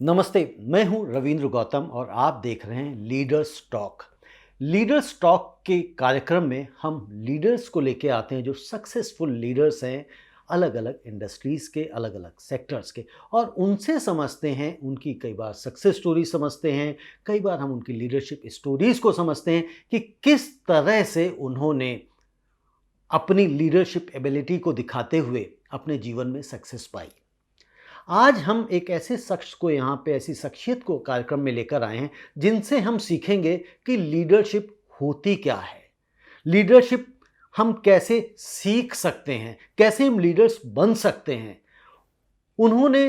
नमस्ते। मैं हूं रविंद्र गौतम और आप देख रहे हैं लीडर्स टॉक। लीडर्स टॉक के कार्यक्रम में हम लीडर्स को लेके आते हैं जो सक्सेसफुल लीडर्स हैं, अलग अलग इंडस्ट्रीज़ के, अलग अलग सेक्टर्स के, और उनसे समझते हैं, उनकी कई बार सक्सेस स्टोरी समझते हैं, कई बार हम उनकी लीडरशिप स्टोरीज़ को समझते हैं कि किस तरह से उन्होंने अपनी लीडरशिप एबिलिटी को दिखाते हुए अपने जीवन में सक्सेस पाई। आज हम एक ऐसे शख्स को यहाँ पे, ऐसी शख्सियत को कार्यक्रम में लेकर आए हैं जिनसे हम सीखेंगे कि लीडरशिप होती क्या है, लीडरशिप हम कैसे सीख सकते हैं, कैसे हम लीडर्स बन सकते हैं। उन्होंने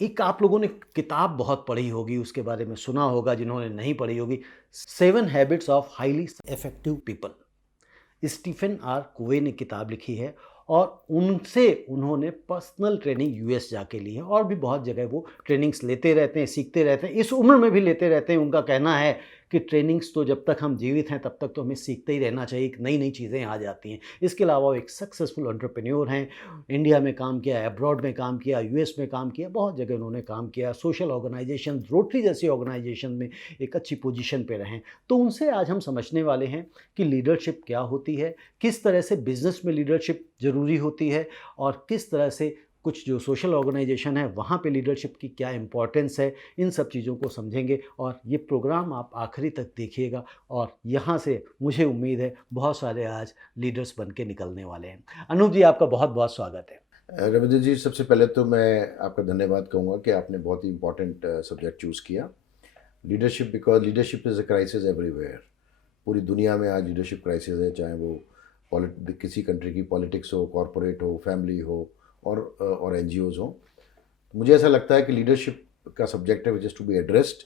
एक, आप लोगों ने किताब बहुत पढ़ी होगी, उसके बारे में सुना होगा, जिन्होंने नहीं पढ़ी होगी, 7 habits of highly effective people. Stephen R Covey ने किताब लिखी है और उनसे उन्होंने पर्सनल ट्रेनिंग यूएस जाके ली है, और भी बहुत जगह वो ट्रेनिंग्स लेते रहते हैं, सीखते रहते हैं, इस उम्र में भी लेते रहते हैं। उनका कहना है कि ट्रेनिंग्स तो जब तक हम जीवित हैं तब तक तो हमें सीखते ही रहना चाहिए, नई नई चीज़ें आ जाती हैं। इसके अलावा वो एक सक्सेसफुल एंटरप्रेन्योर हैं, इंडिया में काम किया, अब्रॉड में काम किया, यूएस में काम किया, बहुत जगह उन्होंने काम किया, सोशल ऑर्गेनाइजेशन, रोटरी जैसी ऑर्गेनाइजेशन में एक अच्छी पोजीशन पे रहें। तो उनसे आज हम समझने वाले हैं कि लीडरशिप क्या होती है, किस तरह से बिज़नेस में लीडरशिप ज़रूरी होती है, और किस तरह से कुछ जो सोशल ऑर्गेनाइजेशन है वहाँ पे लीडरशिप की क्या इम्पोर्टेंस है। इन सब चीज़ों को समझेंगे और ये प्रोग्राम आप आखिरी तक देखिएगा, और यहाँ से मुझे उम्मीद है बहुत सारे आज लीडर्स बन के निकलने वाले हैं। अनूप जी, आपका बहुत बहुत स्वागत है। रविंद्र जी, सबसे पहले तो मैं आपका धन्यवाद कहूँगा कि आपने बहुत ही इम्पोर्टेंट सब्जेक्ट चूज़ किया, leadership, because leadership is a crisis everywhere. पूरी दुनिया में आज लीडरशिप क्राइसिस है, चाहे वो किसी कंट्री की पॉलिटिक्स हो, कॉरपोरेट हो, फैमिली हो, और एनजीओज़ हो। मुझे ऐसा लगता है कि लीडरशिप का सब्जेक्ट है which is to be addressed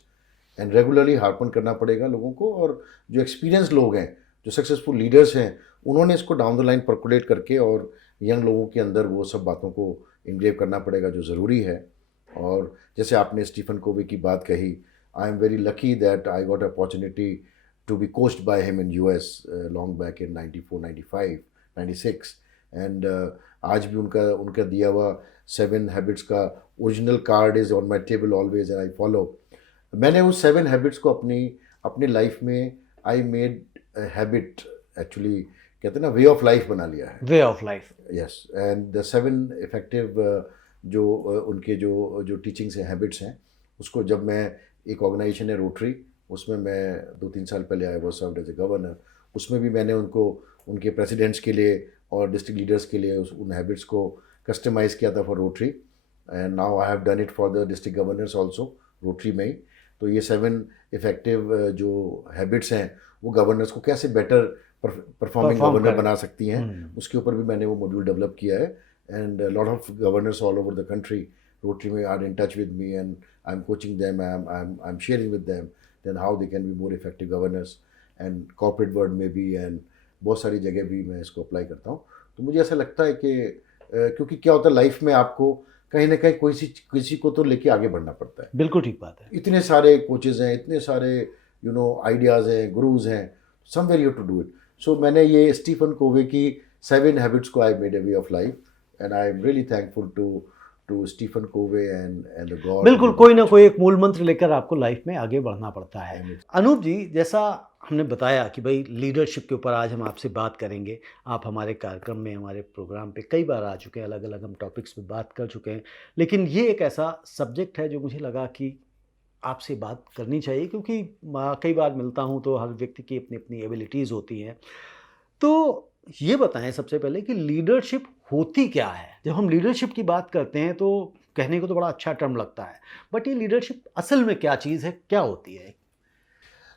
and regularly harp on करना पड़ेगा लोगों को। और जो एक्सपीरियंस लोग हैं, जो सक्सेसफुल लीडर्स हैं, उन्होंने इसको डाउन द लाइन परकुलेट करके और यंग लोगों के अंदर वो सब बातों को इंग्रेव करना पड़ेगा जो ज़रूरी है। और जैसे आपने स्टीफन कोवे की बात कही, I am very lucky that I got opportunity to be coached by him in US long back in 94, 95, 96। And आज भी उनका उनका दिया हुआ 7 हैबिट्स का original card is on my table always and I follow. मैंने उस 7 हैबिट्स को अपनी लाइफ में आई मेड हैबिट, एक्चुअली कहते हैं ना, वे ऑफ लाइफ बना लिया है। वे of life. Yes, and the 7 effective जो उनके जो जो टीचिंग्स हैं, हैबिट्स हैं, उसको जब मैं, एक ऑर्गेनाइजेशन है रोटरी, उसमें मैं 2-3 साल पहले आया, वो सर्व एज ए गवर्नर। उसमें भी मैंने उनको, उनके प्रेसिडेंट्स के लिए और डिस्ट्रिक्ट लीडर्स के लिए उन हैबिट्स को कस्टमाइज़ किया था for rotary. And now I have done it for the district governors also, rotary में ही। तो ये 7 इफेक्टिव जो हैबिट्स हैं, वो गवर्नर्स को कैसे बेटर परफॉर्मिंग परफॉर्म गवर्नर करें। बना सकती हैं, उसके ऊपर भी मैंने वो मॉड्यूल डेवलप किया है। And lot of governors all over the country, Rotary में, are in touch with me and I am coaching them, I am sharing with them then how they can be more effective governors. And corporate world में भी and बहुत सारी जगह भी मैं इसको apply करता हूँ। तो मुझे ऐसा लगता है कि क्योंकि क्या होता है लाइफ में, आपको कहीं ना कहीं किसी को तो लेके आगे बढ़ना पड़ता है। बिल्कुल ठीक बात है। इतने सारे कोचेज़ हैं, इतने सारे आइडियाज़ हैं, गुरुज हैं, somewhere you to do it. So मैंने ये स्टीफन कोवे की 7 हैबिट्स को I made a way of life, and I am really thankful to Stephen Covey and the God. बिल्कुल, कोई ना कोई एक मूल मंत्र लेकर आपको लाइफ में आगे बढ़ना पड़ता है। अनूप जी, जैसा हमने बताया कि भाई लीडरशिप के ऊपर आज हम आपसे बात करेंगे। आप हमारे कार्यक्रम में, हमारे प्रोग्राम पे कई बार आ चुके हैं, अलग अलग हम टॉपिक्स पे बात कर चुके हैं, लेकिन ये एक ऐसा सब्जेक्ट है जो मुझे लगा कि आपसे बात करनी चाहिए, क्योंकि कई बार मिलता हूँ तो हर व्यक्ति की अपनी अपनी एबिलिटीज़ होती हैं। तो ये बताएं सबसे पहले कि लीडरशिप होती क्या है। जब हम लीडरशिप की बात करते हैं तो कहने को तो बड़ा अच्छा टर्म लगता है, बट ये लीडरशिप असल में क्या चीज़ है, क्या होती है?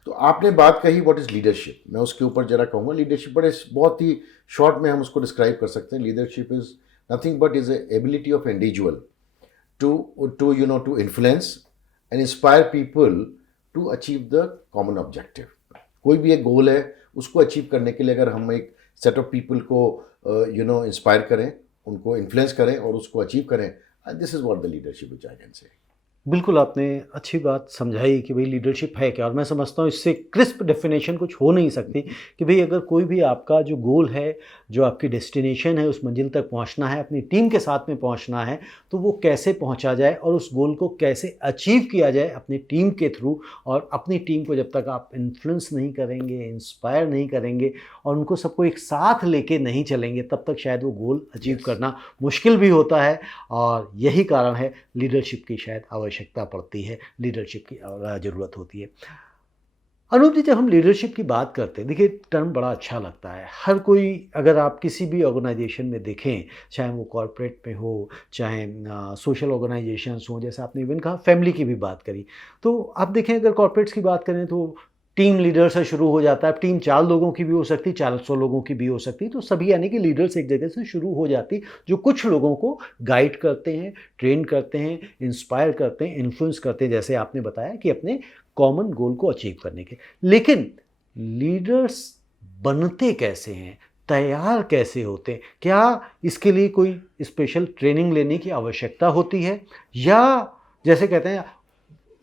तो आपने बात कही व्हाट इज़ लीडरशिप, मैं उसके ऊपर जरा कहूँगा। लीडरशिप बहुत ही शॉर्ट में हम उसको डिस्क्राइब कर सकते हैं। Leadership is nothing but is ability of individual to influence and inspire people to achieve the common objective। कोई भी एक गोल है, उसको अचीव करने के लिए अगर हम एक सेट ऑफ पीपल को इंस्पायर करें, उनको इन्फ्लुएंस करें और उसको अचीव करें, this is what the leadership which I can से। बिल्कुल, आपने अच्छी बात समझाई कि भई लीडरशिप है क्या, और मैं समझता हूँ इससे क्रिस्प डेफ़िनेशन कुछ हो नहीं सकती कि भई अगर कोई भी आपका जो गोल है, जो आपकी डेस्टिनेशन है, उस मंज़िल तक पहुँचना है, अपनी टीम के साथ में पहुँचना है, तो वो कैसे पहुँचा जाए और उस गोल को कैसे अचीव किया जाए अपनी टीम के थ्रू। और अपनी टीम को जब तक आप इन्फ्लुएंस नहीं करेंगे, इंस्पायर नहीं करेंगे और उनको सबको एक साथ लेके नहीं चलेंगे, तब तक शायद वो गोल अचीव यस। करना मुश्किल भी होता है। और यही कारण है लीडरशिप की शायद आवश्यकता पड़ती है, लीडरशिप की ज़रूरत होती है। अनूप जी, जब हम लीडरशिप की बात करते हैं, देखिए टर्म बड़ा अच्छा लगता है। हर कोई, अगर आप किसी भी ऑर्गेनाइजेशन में देखें, चाहे वो कॉर्पोरेट में हो, चाहे सोशल ऑर्गेनाइजेशंस हों, जैसे आपने इवन कहा फैमिली की भी बात करी, तो आप देखें अगर कॉर्पोरेट्स की बात करें तो टीम लीडर से शुरू हो जाता है। टीम 4 लोगों की भी हो सकती है, 400 लोगों की भी हो सकती है, तो सभी यानी कि लीडर्स एक जगह से शुरू हो जाती, जो कुछ लोगों को गाइड करते हैं, ट्रेन करते हैं, इंस्पायर करते हैं, इन्फ्लुएंस करते हैं, जैसे आपने बताया कि अपने कॉमन गोल को अचीव करने के। लेकिन लीडर्स बनते कैसे हैं, तैयार कैसे होते हैं? क्या इसके लिए कोई स्पेशल ट्रेनिंग लेने की आवश्यकता होती है, या जैसे कहते हैं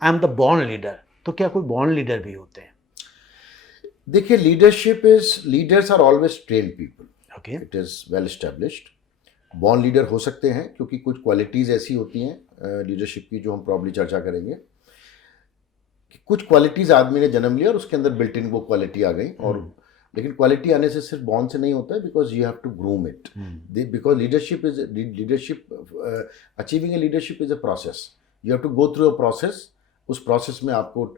I am the born leader, तो क्या कोई बॉर्न लीडर भी होते हैं? देखिए, leaders are always train people, okay. It is well established. Born leader हो सकते हैं क्योंकि कुछ क्वालिटीज़ ऐसी होती हैं लीडरशिप की, जो हम प्रॉब्ली चर्चा करेंगे, कि कुछ क्वालिटीज़ आदमी ने जन्म लिया और उसके अंदर बिल्ट इन वो क्वालिटी आ गई। और लेकिन क्वालिटी आने से सिर्फ बॉर्न से नहीं होता है, because you have to groom it. Because achieving a leadership is a process. You have to go through a process. उस प्रोसेस में आपको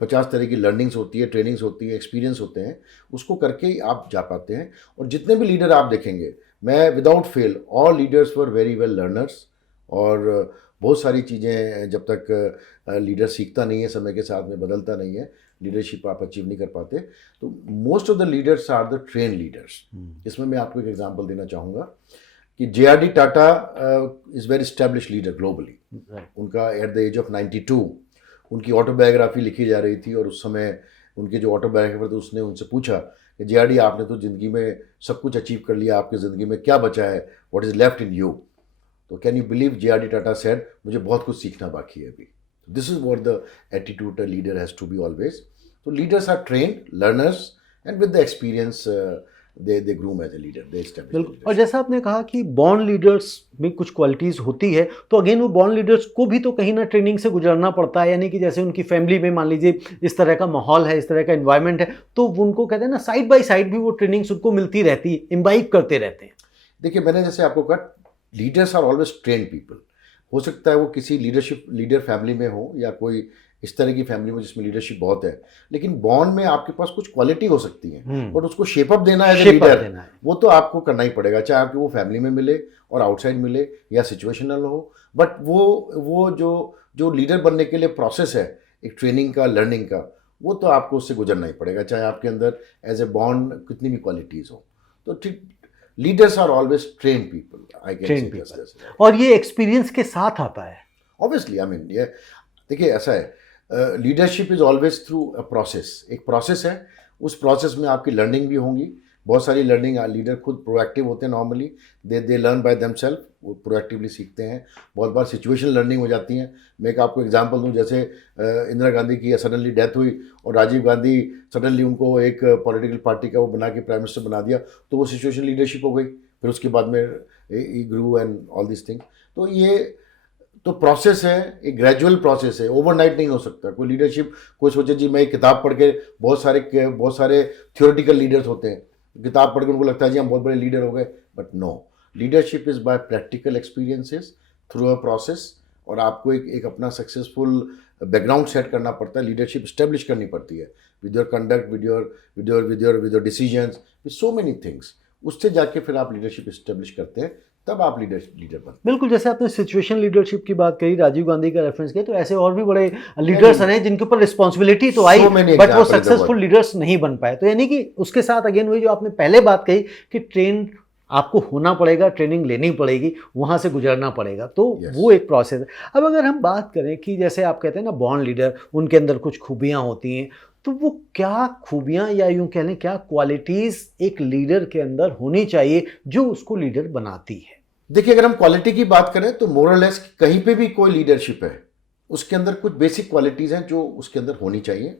50 तरह की लर्निंग्स होती है, ट्रेनिंग्स होती है, एक्सपीरियंस होते हैं, उसको करके ही आप जा पाते हैं। और जितने भी लीडर आप देखेंगे, मैं without fail, all leaders were very well learners. और बहुत सारी चीज़ें जब तक लीडर सीखता नहीं है, समय के साथ में बदलता नहीं है, लीडरशिप आप अचीव नहीं कर पाते। तो most of the leaders are the train leaders. इसमें मैं आपको एक एग्जांपल देना चाहूँगा कि JRD. Tata is very establish leader globally. उनका एट द एज ऑफ 92 उनकी ऑटोबायोग्राफी लिखी जा रही थी, और उस समय उनके जो ऑटोबायोग्राफर थे उसने उनसे पूछा कि जे.आर.डी. आपने तो ज़िंदगी में सब कुछ अचीव कर लिया, आपकी ज़िंदगी में क्या बचा है, what is left in you? तो can you believe JRD. Tata said, मुझे बहुत कुछ सीखना बाकी है अभी। This is what the attitude a leader has to be always. तो leaders are trained learners, and with the experience they groom as a leader, they establish बिल्कुल। और जैसा आपने कहा कि बॉर्न लीडर्स में कुछ क्वालिटीज़ होती है, तो अगेन वो बॉर्न लीडर्स को भी तो कहीं ना ट्रेनिंग से गुजरना पड़ता है। यानी कि जैसे उनकी फैमिली में मान लीजिए इस तरह का माहौल है, इस तरह का एनवायरनमेंट है, तो उनको कहते हैं ना, साइड बाय साइड भी वो ट्रेनिंग्स उनको मिलती रहती है, इम्बाइब करते रहते हैं। देखिए, मैंने जैसे आपको कहा, leaders are always train people. हो सकता है वो किसी लीडर फैमिली में हो, या कोई इस तरह की फैमिली में जिसमें लीडरशिप बहुत है, लेकिन बॉन्ड में आपके पास कुछ क्वालिटी हो सकती है, बट उसको शेप अप देना एज ए लीडर, वो तो आपको करना ही पड़ेगा, चाहे आपको वो फैमिली में मिले और आउटसाइड मिले या सिचुएशनल हो। बट वो जो लीडर बनने के लिए प्रोसेस है, एक ट्रेनिंग का, लर्निंग का, वो तो आपको उससे गुजरना ही पड़ेगा, चाहे आपके अंदर एज ए बॉन्ड कितनी भी क्वालिटीज़ हो। तो ठीक, leaders are always train people, I can say just. और ये एक्सपीरियंस के साथ आता है ऑब्वियसली, आई मीन, ये देखिए ऐसा है, leadership is always through a process. एक प्रोसेस है, उस प्रोसेस में आपकी लर्निंग भी होंगी, बहुत सारी लर्निंग। लीडर खुद प्रोएक्टिव होते हैं normally, they learn by themselves, वो प्रोएक्टिवली सीखते हैं। बहुत बार सिचुएशन लर्निंग हो जाती हैं। मैं एक आपको एग्जांपल दूं, जैसे इंदिरा गांधी की सडनली डेथ हुई और राजीव गांधी सडनली उनको एक पॉलिटिकल पार्टी का वो बना के प्राइम मिनिस्टर बना दिया, तो वो सिचुएशन लीडरशिप हो गई। फिर उसके बाद में ही ग्रू एंड ऑल दिस थिंग। तो ये तो प्रोसेस है, एक ग्रेजुअल प्रोसेस है, ओवरनाइट नहीं हो सकता कोई लीडरशिप। कोई सोचे जी मैं एक किताब पढ़ के, बहुत सारे थियोरेटिकल लीडर्स होते हैं, किताब पढ़ के उनको लगता है जी हम बहुत बड़े लीडर हो गए, but no, leadership is by practical experiences through a process. और आपको एक अपना सक्सेसफुल बैकग्राउंड सेट करना पड़ता है, लीडरशिप इस्टेब्लिश करनी पड़ती है with your conduct, with your decisions, with so many things. उससे जाके फिर आप लीडरशिप इस्टेब्लिश करते हैं, तब आप लीडर बनते हैं। बिल्कुल, जैसे आपने सिचुएशन लीडरशिप की बात करी, राजीव गांधी का रेफरेंस किया, तो ऐसे और भी बड़े लीडर्स हैं जिनके ऊपर रिस्पॉन्सिबिलिटी तो आई, बट वो सक्सेसफुल लीडर्स नहीं बन पाए। तो यानी कि उसके साथ अगेन वही जो आपने पहले बात कही कि ट्रेन आपको होना पड़ेगा, ट्रेनिंग लेनी पड़ेगी, वहाँ से गुजरना पड़ेगा, तो वो एक प्रोसेस है। अब अगर हम बात करें कि जैसे आप कहते हैं ना बॉर्न लीडर, उनके अंदर कुछ खूबियाँ होती हैं, तो वो क्या खूबियाँ या यूँ कह लें क्या क्वालिटीज़ एक लीडर के अंदर होनी चाहिए जो उसको लीडर बनाती है? देखिए, अगर हम क्वालिटी की बात करें तो मोरलेस कहीं पे भी कोई लीडरशिप है, उसके अंदर कुछ बेसिक क्वालिटीज़ हैं जो उसके अंदर होनी चाहिए।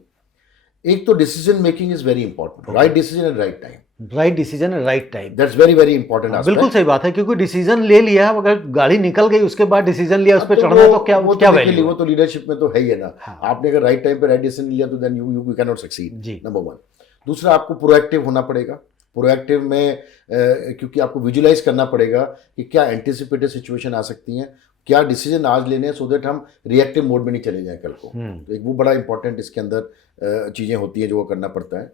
एक तो decision making is very important, right decision and right time. Right decision and right time, that's very very important aspect. बिल्कुल सही बात है, क्योंकि डिसीजन ले लिया, अगर गाड़ी निकल गई उसके बाद डिसीजन लिया उस पर चढ़ना है तो क्या क्या वैल्यू? वो तो लीडरशिप में तो है ही है ना। हाँ। आपने अगर राइट टाइम पे राइट डिसीजन लिया तो then you can not succeed, जी। Number one. दूसरा, आपको प्रोएक्टिव होना पड़ेगा। प्रोएक्टिव में क्योंकि आपको विजुलाइज करना पड़ेगा कि क्या एंटिसिपेटेड सिचुएशन आ सकती हैं, क्या डिसीजन आज लेने हैं, सो दैट हम रिएक्टिव मोड में नहीं चले जाएं कल को। तो एक वो बड़ा इंपॉर्टेंट इसके अंदर चीज़ें होती हैं जो वो करना पड़ता है।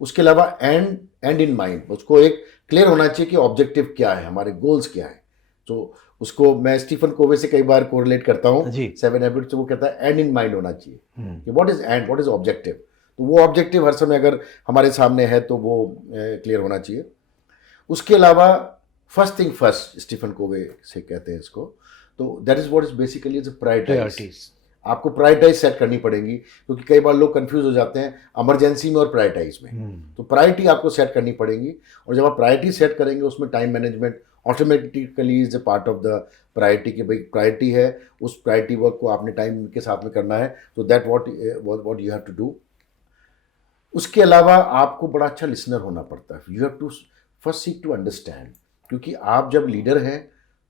उसके अलावा एंड इन माइंड, उसको एक क्लियर होना चाहिए कि ऑब्जेक्टिव क्या है, हमारे गोल्स क्या है। तो उसको मैं स्टीफन कोवे से कई बार कोरिलेट करता हूँ 7 हैबिट्स से। वो कहता है एंड इन माइंड होना चाहिए कि what is and, what is objective. तो वो ऑब्जेक्टिव हर समय अगर हमारे सामने है तो वो क्लियर होना चाहिए। उसके अलावा first thing first, Stephen Covey से कहते हैं इसको, तो that is what is basically is prioritize. आपको प्रायोरिटाइज सेट करनी पड़ेगी, क्योंकि कई बार लोग कंफ्यूज हो जाते हैं इमरजेंसी में और प्रायोरिटाइज में। तो प्रायोरिटी आपको सेट करनी पड़ेगी, और जब आप प्रायोरिटी सेट करेंगे उसमें time management automatically is a part of the priority. कि भाई प्रायोरिटी है, उस प्रायोरिटी वर्क को आपने टाइम के साथ में करना है, तो that what you have to do. उसके अलावा आपको बड़ा अच्छा लिसनर होना पड़ता है। You have to first seek to understand, क्योंकि आप जब लीडर हैं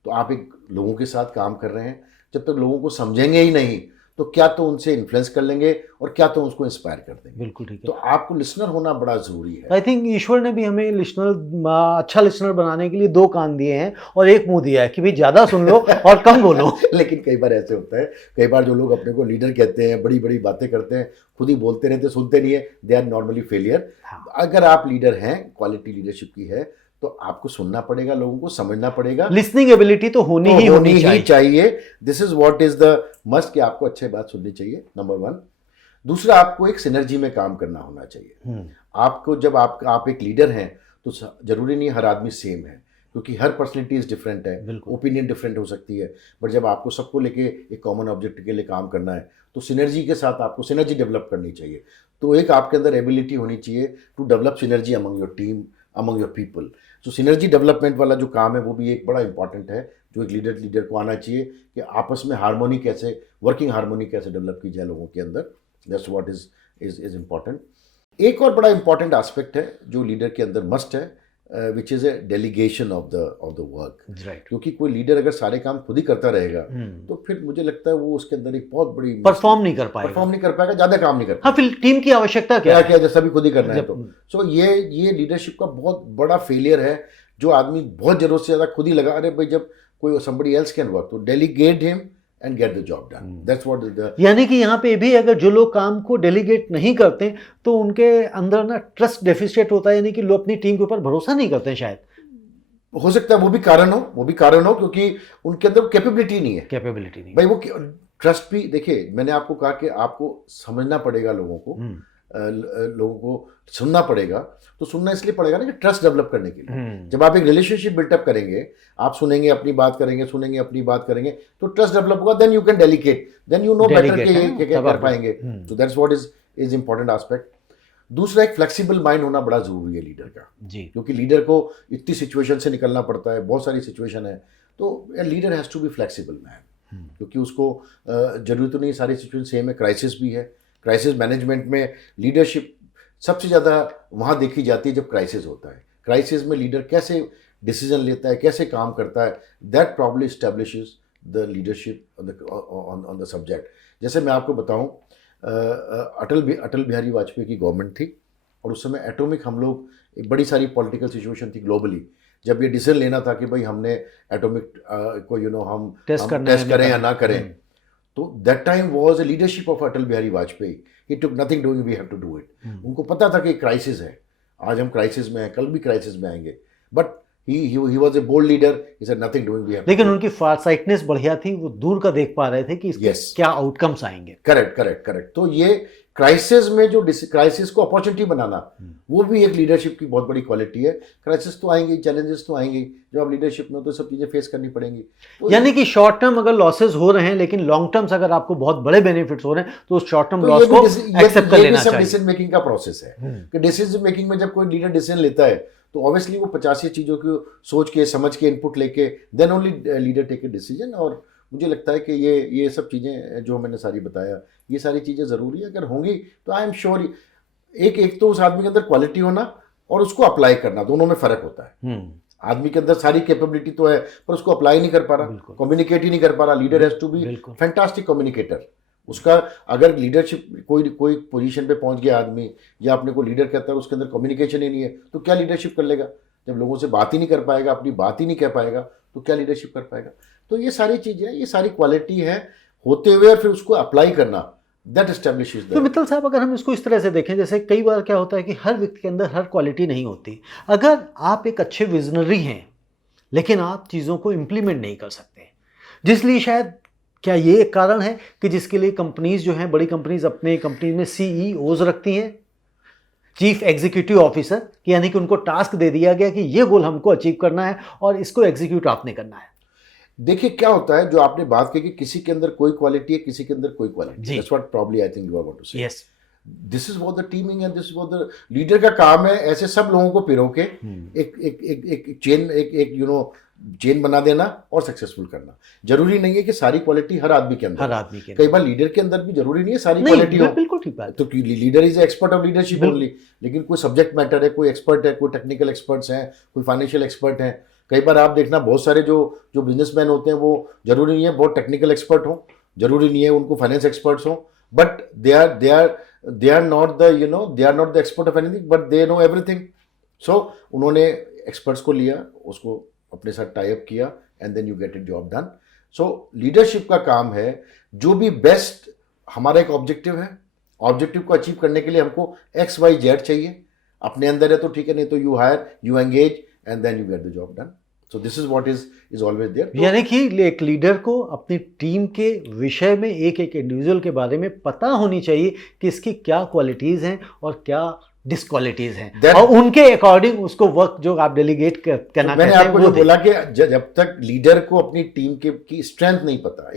तो आप एक लोगों के साथ काम कर रहे हैं। जब तक लोगों को समझेंगे ही नहीं तो क्या तो उनसे इन्फ्लुएंस कर लेंगे और क्या तो उसको इंस्पायर कर देंगे। बिल्कुल ठीक है। तो आपको लिसनर होना बड़ा जरूरी है। आई थिंक ईश्वर ने भी हमें अच्छा लिसनर बनाने के लिए 2 कान दिए हैं और 1 मुंह दिया है कि भाई ज्यादा सुन लो और कम बोलो। लेकिन कई बार ऐसे होता है, कई बार जो लोग अपने को लीडर कहते हैं, बड़ी बड़ी बातें करते हैं, खुद ही बोलते रहते, सुनते नहीं है, दे आर नॉर्मली फेलियर। अगर आप लीडर हैं, क्वालिटी लीडरशिप की है, तो आपको सुनना पड़ेगा, लोगों को समझना पड़ेगा। लिसनिंग एबिलिटी तो होनी ही चाहिए। This is what is the must, कि आपको अच्छी बात सुननी चाहिए, नंबर वन। दूसरा, आपको एक सिनर्जी में काम करना होना चाहिए। आपको जब आप एक लीडर हैं तो जरूरी नहीं हर आदमी सेम है, क्योंकि हर पर्सनैलिटीज डिफरेंट है, ओपिनियन डिफरेंट हो सकती है। बट जब आपको सबको लेके एक कॉमन ऑब्जेक्टिव के लिए काम करना है तो सिनर्जी के साथ आपको सिनर्जी डेवलप करनी चाहिए। तो एक आपके अंदर एबिलिटी होनी चाहिए to develop synergy among your team, among your people. तो सिनर्जी डेवलपमेंट वाला जो काम है वो भी एक बड़ा इंपॉर्टेंट है, जो एक लीडर को आना चाहिए, कि आपस में हार्मोनी कैसे, वर्किंग हार्मोनी कैसे डेवलप की जाए लोगों के अंदर। That's what is important. एक और बड़ा इंपॉर्टेंट एस्पेक्ट है जो लीडर के अंदर मस्ट है, which is a delegation of the work. क्योंकि कोई लीडर अगर सारे काम खुद ही करता रहेगा तो फिर मुझे लगता है वो उसके अंदर एक बहुत बड़ी परफॉर्म नहीं कर पाएगा, ज़्यादा काम नहीं कर पाएगा। हाँ, फिर टीम की आवश्यकता क्या है, जैसा भी खुद ही करना है। तो सो ये लीडरशिप का बहुत बड़ा फेलियर है, जो आदमी बहुत जरूरत से ज़्यादा खुद ही लगा। अरे भाई, जब कोई somebody else can work, तो delegate him and gate the job done. That's what the, यानी कि यहाँ पे भी अगर जो लोग काम को डेलीगेट नहीं करते तो उनके अंदर ना ट्रस्ट डेफिसिट होता है, यानी कि लोग अपनी टीम के ऊपर भरोसा नहीं करते हैं। शायद हो सकता है वो भी कारण हो, क्योंकि उनके अंदर कैपेबिलिटी नहीं है। भाई वो ट्रस्ट भी, देखिए मैंने आपको कहा कि आपको समझना पड़ेगा लोगों को सुनना पड़ेगा। तो सुनना इसलिए पड़ेगा ना कि ट्रस्ट डेवलप करने के लिए। जब आप एक रिलेशनशिप बिल्टअप करेंगे, आप सुनेंगे, अपनी बात करेंगे, सुनेंगे, अपनी बात करेंगे, तो ट्रस्ट डेवलप होगा। Then you can delegate, then you know better कि क्या कर पाएंगे। तो that's what is important aspect. दूसरा, एक फ्लेक्सिबल माइंड होना बड़ा जरूरी है लीडर का जी, क्योंकि लीडर को इतनी सिचुएशन से निकलना पड़ता है, बहुत सारी सिचुएशन है। तो leader has to be flexible man, क्योंकि उसको जरूरत तो नहीं सारी सिचुएशन सेम है। क्राइसिस भी है। क्राइसिस मैनेजमेंट में लीडरशिप सबसे ज़्यादा वहाँ देखी जाती है जब क्राइसिस होता है। क्राइसिस में लीडर कैसे डिसीजन लेता है, कैसे काम करता है, that probably establishes the leadership on the subject. जैसे मैं आपको बताऊं, अटल बिहारी वाजपेयी की गवर्नमेंट थी, और उस समय एटॉमिक, हम लोग, एक बड़ी सारी पॉलिटिकल सिचुएशन थी ग्लोबली, जब ये डिसीजन लेना था कि भाई हमने एटॉमिक को हम टेस्ट करें या ना करें। तो that time was the leadership of Atal Bihari Vajpayee. He took nothing doing, we have to do it. उनको पता था कि क्राइसिस है, आज हम क्राइसिस में हैं, कल भी क्राइसिस में आएंगे, but he was a bold leader. He said nothing doing, we have to do. लेकिन उनकी फारसाइटनेस बढ़िया थी, वो दूर का देख पा रहे थे कि इसके क्या आउटकम्स आएंगे। करेक्ट। तो ये क्राइसिस में जो क्राइसिस को अपॉर्चुनिटी बनाना, वो भी एक लीडरशिप की बहुत बड़ी क्वालिटी है। क्राइसिस तो आएंगे, चैलेंजेस तो आएंगे, जब आप लीडरशिप में तो सब चीजें फेस करनी पड़ेंगी। तो यानी कि शॉर्ट टर्म अगर लॉसेस हो रहे हैं, लेकिन लॉन्ग टर्म अगर आपको बहुत बड़े बेनिफिट्स हो रहे हैं, तो उस शॉर्ट टर्म लॉस को एक्सेप्ट कर लेना चाहिए। डिसीजन मेकिंग का प्रोसेस है कि डिसीजन मेकिंग में जब कोई लीडर डिसीजन लेता है तो ऑब्वियसली वो 85 चीज़ों को सोच के, समझ के, इनपुट लेके, then only leader take a decision, और मुझे लगता है कि ये सब चीज़ें जो मैंने सारी बताया, ये सारी चीज़ें ज़रूरी है। अगर होंगी तो आई एम श्योर एक एक तो उस आदमी के अंदर क्वालिटी होना और उसको अप्लाई करना, दोनों में फ़र्क होता है। आदमी के अंदर सारी कैपेबिलिटी तो है पर उसको अप्लाई नहीं कर पा रहा, बिल्कुल। कम्युनिकेट ही नहीं कर पा रहा। लीडर हैज़ टू बी बिल्कुल। Fantastic communicator. उसका अगर लीडरशिप कोई पोजीशन पे पहुंच गया आदमी या अपने को लीडर कहता है, उसके अंदर कम्युनिकेशन ही नहीं है तो क्या लीडरशिप कर लेगा? जब लोगों से बात ही नहीं कर पाएगा, अपनी बात ही नहीं कह पाएगा तो क्या लीडरशिप कर पाएगा? तो ये सारी चीज़ें, ये सारी क्वालिटी है होते हुए और फिर उसको अप्लाई करना, दैट एस्टैब्लिशेस तो मित्तल साहब, अगर हम इसको इस तरह से देखें, जैसे कई बार क्या होता है कि हर व्यक्ति के अंदर हर क्वालिटी नहीं होती। अगर आप एक अच्छे विजनरी हैं लेकिन आप चीज़ों को इम्प्लीमेंट नहीं कर सकते, जिसलिए शायद क्या ये एक कारण है कि जिसके लिए कंपनीज जो हैं, बड़ी कंपनीज अपने कंपनी में सीईओज रखती हैं, चीफ एग्जीक्यूटिव ऑफिसर, यानी कि उनको टास्क दे दिया गया कि ये गोल हमको अचीव करना है और इसको एग्जीक्यूट आपने करना है। देखिए क्या होता है, जो आपने बात की कि किसी के अंदर कोई क्वालिटी है, किसी के अंदर कोई क्वालिटी, जी। That's what probably I think you are going to say. Yes. This is what the teaming and this is what the leader का काम है, ऐसे सब लोगों को पिरो के एक एक एक एक चेन एक यू नो चेन बना देना और सक्सेसफुल करना। जरूरी नहीं है कि सारी क्वालिटी हर आदमी के अंदर, हर आदमी के कई बार लीडर के अंदर भी जरूरी नहीं है सारी नहीं, क्वालिटी हो। बिल्कुल ठीक बात। तो leader is expert of leadership only, लेकिन कोई सब्जेक्ट मैटर है, कोई एक्सपर्ट है, कोई टेक्निकल एक्सपर्ट्स हैं, कोई फाइनेंशियल एक्सपर्ट हैं। कई बार आप देखना बहुत सारे जो बिजनेसमैन होते हैं वो जरूरी नहीं है बहुत टेक्निकल एक्सपर्ट हो, जरूरी नहीं है उनको फाइनेंस एक्सपर्ट्स हो, but they are not the they are not the expert of anything but they know everything. So उन्होंने एक्सपर्ट्स को लिया, उसको अपने साथ टाई अप किया and then you get it job done. So leadership का काम है जो भी बेस्ट, हमारा एक ऑब्जेक्टिव है, ऑब्जेक्टिव को अचीव करने के लिए हमको XYZ चाहिए, अपने अंदर है तो ठीक है, नहीं तो you hire, you engage and then you get the job done. So this is what is always there. यानी कि एक लीडर को अपनी टीम के विषय में एक एक इंडिविजुअल के बारे में पता होनी चाहिए कि इसकी क्या क्वालिटीज हैं और क्या डिसक्वालिटीज हैं, और उनके अकॉर्डिंग उसको वर्क जो आप डेलीगेट करना मैंने आपको जो बोला कि जब तक लीडर को अपनी टीम की स्ट्रेंथ नहीं पता,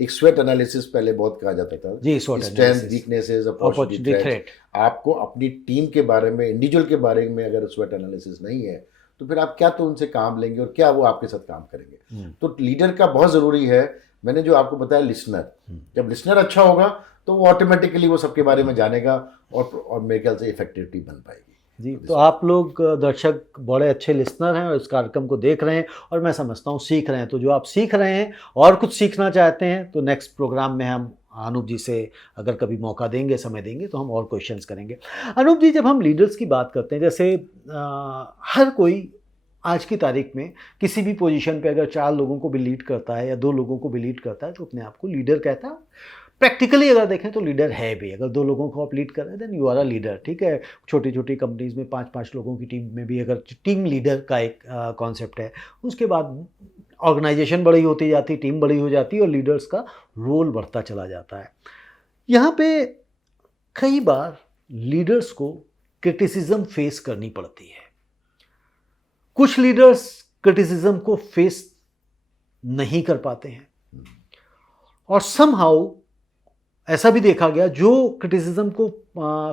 एक स्वेट एनालिसिस पहले बहुत कहा जाता था जी, स्ट्रेंथ, वीकनेसेस, अपॉर्चुनिटी थ्रेट। आपको अपनी टीम के बारे में, इंडिविजुअल के बारे में अगर स्वेट एनालिसिस नहीं है तो फिर आप क्या तो उनसे काम लेंगे और क्या वो आपके साथ काम करेंगे। तो लीडर का बहुत जरूरी है, मैंने जो आपको बताया लिसनर, जब लिसनर अच्छा होगा तो वो ऑटोमेटिकली वो सबके बारे में जानेगा और मेरे ख्याल से इफेक्टिविटी बन पाएगी। जी, तो आप लोग दर्शक बड़े अच्छे लिसनर हैं और इस कार्यक्रम को देख रहे हैं और मैं समझता हूँ सीख रहे हैं। तो जो आप सीख रहे हैं और कुछ सीखना चाहते हैं तो नेक्स्ट प्रोग्राम में हम अनूप जी से अगर कभी मौका देंगे, समय देंगे तो हम और क्वेश्चंस करेंगे। अनूप जी, जब हम लीडर्स की बात करते हैं, जैसे हर कोई आज की तारीख में किसी भी पोजीशन पे अगर 4 लोगों को भी लीड करता है या 2 लोगों को भी लीड करता है तो अपने आप को लीडर कहता है। प्रैक्टिकली अगर देखें तो लीडर है भी, अगर 2 लोगों को आप लीड कर रहे हैं then you are a leader. ठीक है, छोटी छोटी कंपनीज में 5-5 लोगों की टीम में भी अगर टीम लीडर का एक कॉन्सेप्ट है, उसके बाद ऑर्गेनाइजेशन बड़ी होती जाती, टीम बड़ी हो जाती है और लीडर्स का रोल बढ़ता चला जाता है। यहाँ पे कई बार लीडर्स को क्रिटिसिज्म फेस करनी पड़ती है। कुछ लीडर्स क्रिटिसिज्म को फेस नहीं कर पाते हैं और समहाउ ऐसा भी देखा गया जो क्रिटिसिज्म को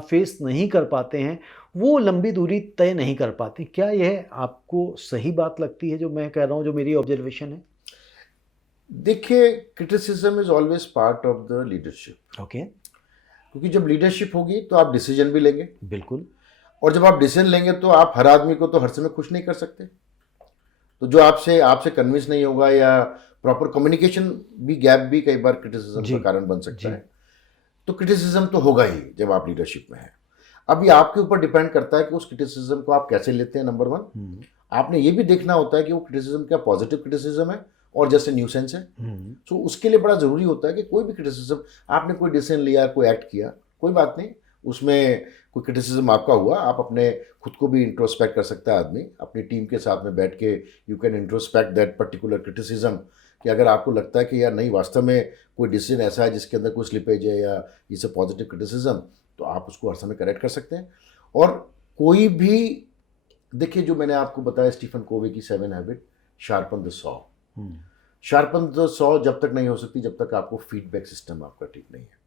फेस नहीं कर पाते हैं वो लंबी दूरी तय नहीं कर पाते। क्या यह आपको सही बात लगती है जो मैं कह रहा हूं, जो मेरी ऑब्जर्वेशन है? देखिए, criticism is always part of the leadership. Okay. क्योंकि जब लीडरशिप होगी तो आप डिसीजन भी लेंगे। बिल्कुल। और जब आप डिसीजन लेंगे तो आप हर आदमी को तो हर समय खुश नहीं कर सकते। तो जो आपसे कन्विंस नहीं होगा या प्रॉपर कम्युनिकेशन भी गैप भी कई बार क्रिटिसिज्म का कारण बन सकता है। तो क्रिटिसिज्म तो होगा ही जब आप लीडरशिप में हैं। अभी आपके ऊपर डिपेंड करता है कि उस क्रिटिसिज्म को आप कैसे लेते हैं। नंबर 1 आपने ये भी देखना होता है कि वो क्रिटिसिज्म क्या पॉजिटिव क्रिटिसिज्म है और जैसे न्यूसेंस है। तो उसके लिए बड़ा जरूरी होता है कि कोई भी क्रिटिसिज्म, आपने कोई डिसीजन लिया, कोई एक्ट किया, कोई बात नहीं, उसमें कोई क्रिटिसिज्म आपका हुआ, आप अपने खुद को भी इंट्रोस्पेक्ट कर सकता है आदमी, अपनी टीम के साथ में बैठ के you can introspect that particular criticism कि अगर आपको लगता है कि यार नहीं, वास्तव में कोई डिसीजन ऐसा है जिसके अंदर कोई स्लिपेज है या इसे पॉजिटिव क्रिटिसिज्म, तो आप उसको हर समय करेक्ट कर सकते हैं। और कोई भी, देखिए जो मैंने आपको बताया स्टीफन कोवे की 7 habit, sharpen the saw. Sharpen the saw जब तक नहीं हो सकती जब तक आपको फीडबैक सिस्टम आपका ठीक नहीं है।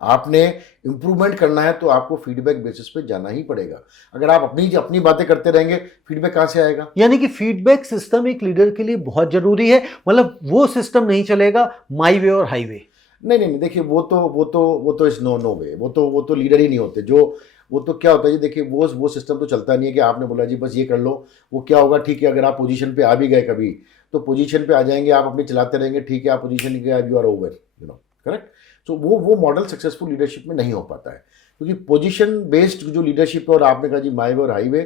आपने इम्प्रूवमेंट करना है तो आपको फीडबैक बेसिस पे जाना ही पड़ेगा। अगर आप अपनी अपनी बातें करते रहेंगे, फीडबैक कहाँ से आएगा? यानी कि फीडबैक सिस्टम एक लीडर के लिए बहुत जरूरी है, मतलब वो सिस्टम नहीं चलेगा माई वे और हाईवे। नहीं नहीं नहीं, देखिए वो तो इज नो वे, वो तो लीडर ही नहीं होते। जो वो तो क्या होता है जी, देखिए वो सिस्टम तो चलता नहीं है कि आपने बोला जी बस ये कर लो। वो क्या होगा, ठीक है, अगर आप पोजीशन पे आ भी गए कभी, तो पोजीशन पे आ जाएंगे, आप अपनी चलाते रहेंगे, ठीक है, आप पोजीशन के यू आर ओवर, करेक्ट। सो वो मॉडल सक्सेसफुल लीडरशिप में नहीं हो पाता है, क्योंकि पोजीशन बेस्ड जो लीडरशिप है, और आपने कहा जी माई वे और हाईवे,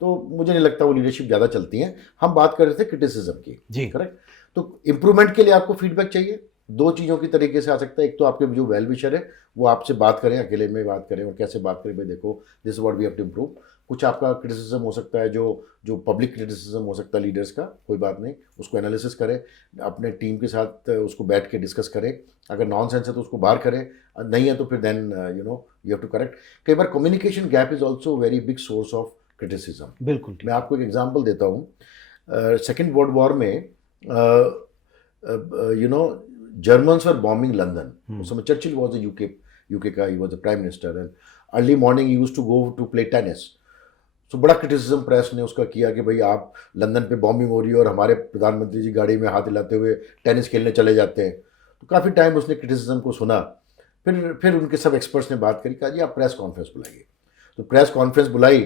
तो मुझे नहीं लगता वो लीडरशिप ज़्यादा चलती हैं। हम बात कर रहे थे क्रिटिसिज्म की, जी। करेक्ट। तो इंप्रूवमेंट के लिए आपको फीडबैक चाहिए, दो चीज़ों की तरीके से आ सकता है। एक तो आपके जो वेल विशर है वो आपसे बात करें, अकेले में बात करें, और कैसे बात करें, भाई देखो this what we have to improve. कुछ आपका क्रिटिसिज्म हो सकता है, जो जो पब्लिक क्रिटिसिज्म हो सकता है लीडर्स का, कोई बात नहीं, उसको एनालिसिस करें, अपने टीम के साथ उसको बैठ के डिस्कस करें। अगर नॉन सेंस है तो उसको बाहर करें, नहीं है तो फिर then you have to correct. कई बार communication gap is also very big source of criticism. बिल्कुल ठीक। मैं आपको एक एग्जाम्पल देता हूँ। सेकेंड वर्ल्ड वॉर में Germans were bombing London. उस समय चर्चिल was the UK का, he was the prime minister, and early morning he used to go to play tennis. तो बड़ा क्रिटिसिज्म प्रेस ने उसका किया कि भाई आप लंदन पे बॉम्बिंग हो रही है और हमारे प्रधानमंत्री जी गाड़ी में हाथ हिलाते हुए टेनिस खेलने चले जाते हैं। तो काफ़ी टाइम उसने क्रिटिसिज्म को सुना। फिर उनके सब एक्सपर्ट्स ने बात करी, कहा जी आप प्रेस कॉन्फ्रेंस बुलाइए। तो प्रेस कॉन्फ्रेंस बुलाई।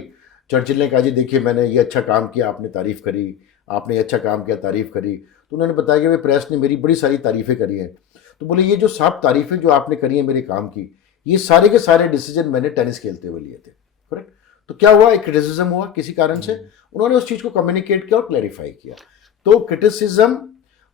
चर्चिल ने कहा जी देखिए मैंने ये अच्छा काम किया, आपने तारीफ़ करी, आपने ये अच्छा काम किया, तारीफ़ करी। तो उन्होंने बताया कि भाई प्रेस ने मेरी बड़ी सारी तारीफ़ें करी हैं। तो बोले ये जो सब तारीफ़ें जो आपने करी हैं मेरे काम की, ये सारे के सारे डिसीजन मैंने टेनिस खेलते हुए लिए थे, करेक्ट। तो क्या हुआ, एक क्रिटिसिज्म हुआ किसी कारण से, उन्होंने उस चीज़ को कम्युनिकेट किया और क्लैरिफाई किया। तो क्रिटिसिज्म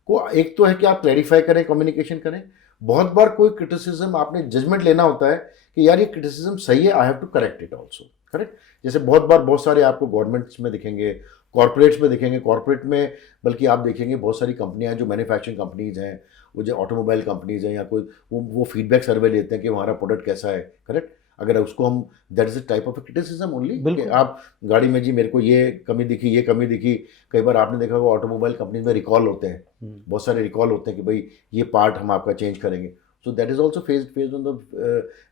को एक तो है कि आप क्लैरिफाई करें, कम्युनिकेशन करें। बहुत बार कोई क्रिटिसिज्म आपने जजमेंट लेना होता है कि यार ये क्रिटिसिज्म सही है, I have to correct it also, correct. जैसे बहुत बार बहुत सारे आपको गवर्नमेंट्स में दिखेंगे, कॉर्पोरेट्स में दिखेंगे, कॉर्पोरेट में बल्कि आप देखेंगे बहुत सारी कंपनियां हैं जो मैन्युफैक्चरिंग कंपनीज हैं, वो जो ऑटोमोबाइल कंपनीज हैं, या कोई वो फीडबैक सर्वे लेते हैं कि हमारा प्रोडक्ट कैसा है, करेक्ट। अगर उसको हम, that is a type of criticism only, कि आप गाड़ी में जी मेरे को ये कमी दिखी, ये कमी दिखी। कई बार आपने देखा होगा ऑटोमोबाइल कंपनी में रिकॉल होते हैं, बहुत सारे रिकॉल होते हैं कि भाई ये पार्ट हम आपका चेंज करेंगे। So that is also faced on the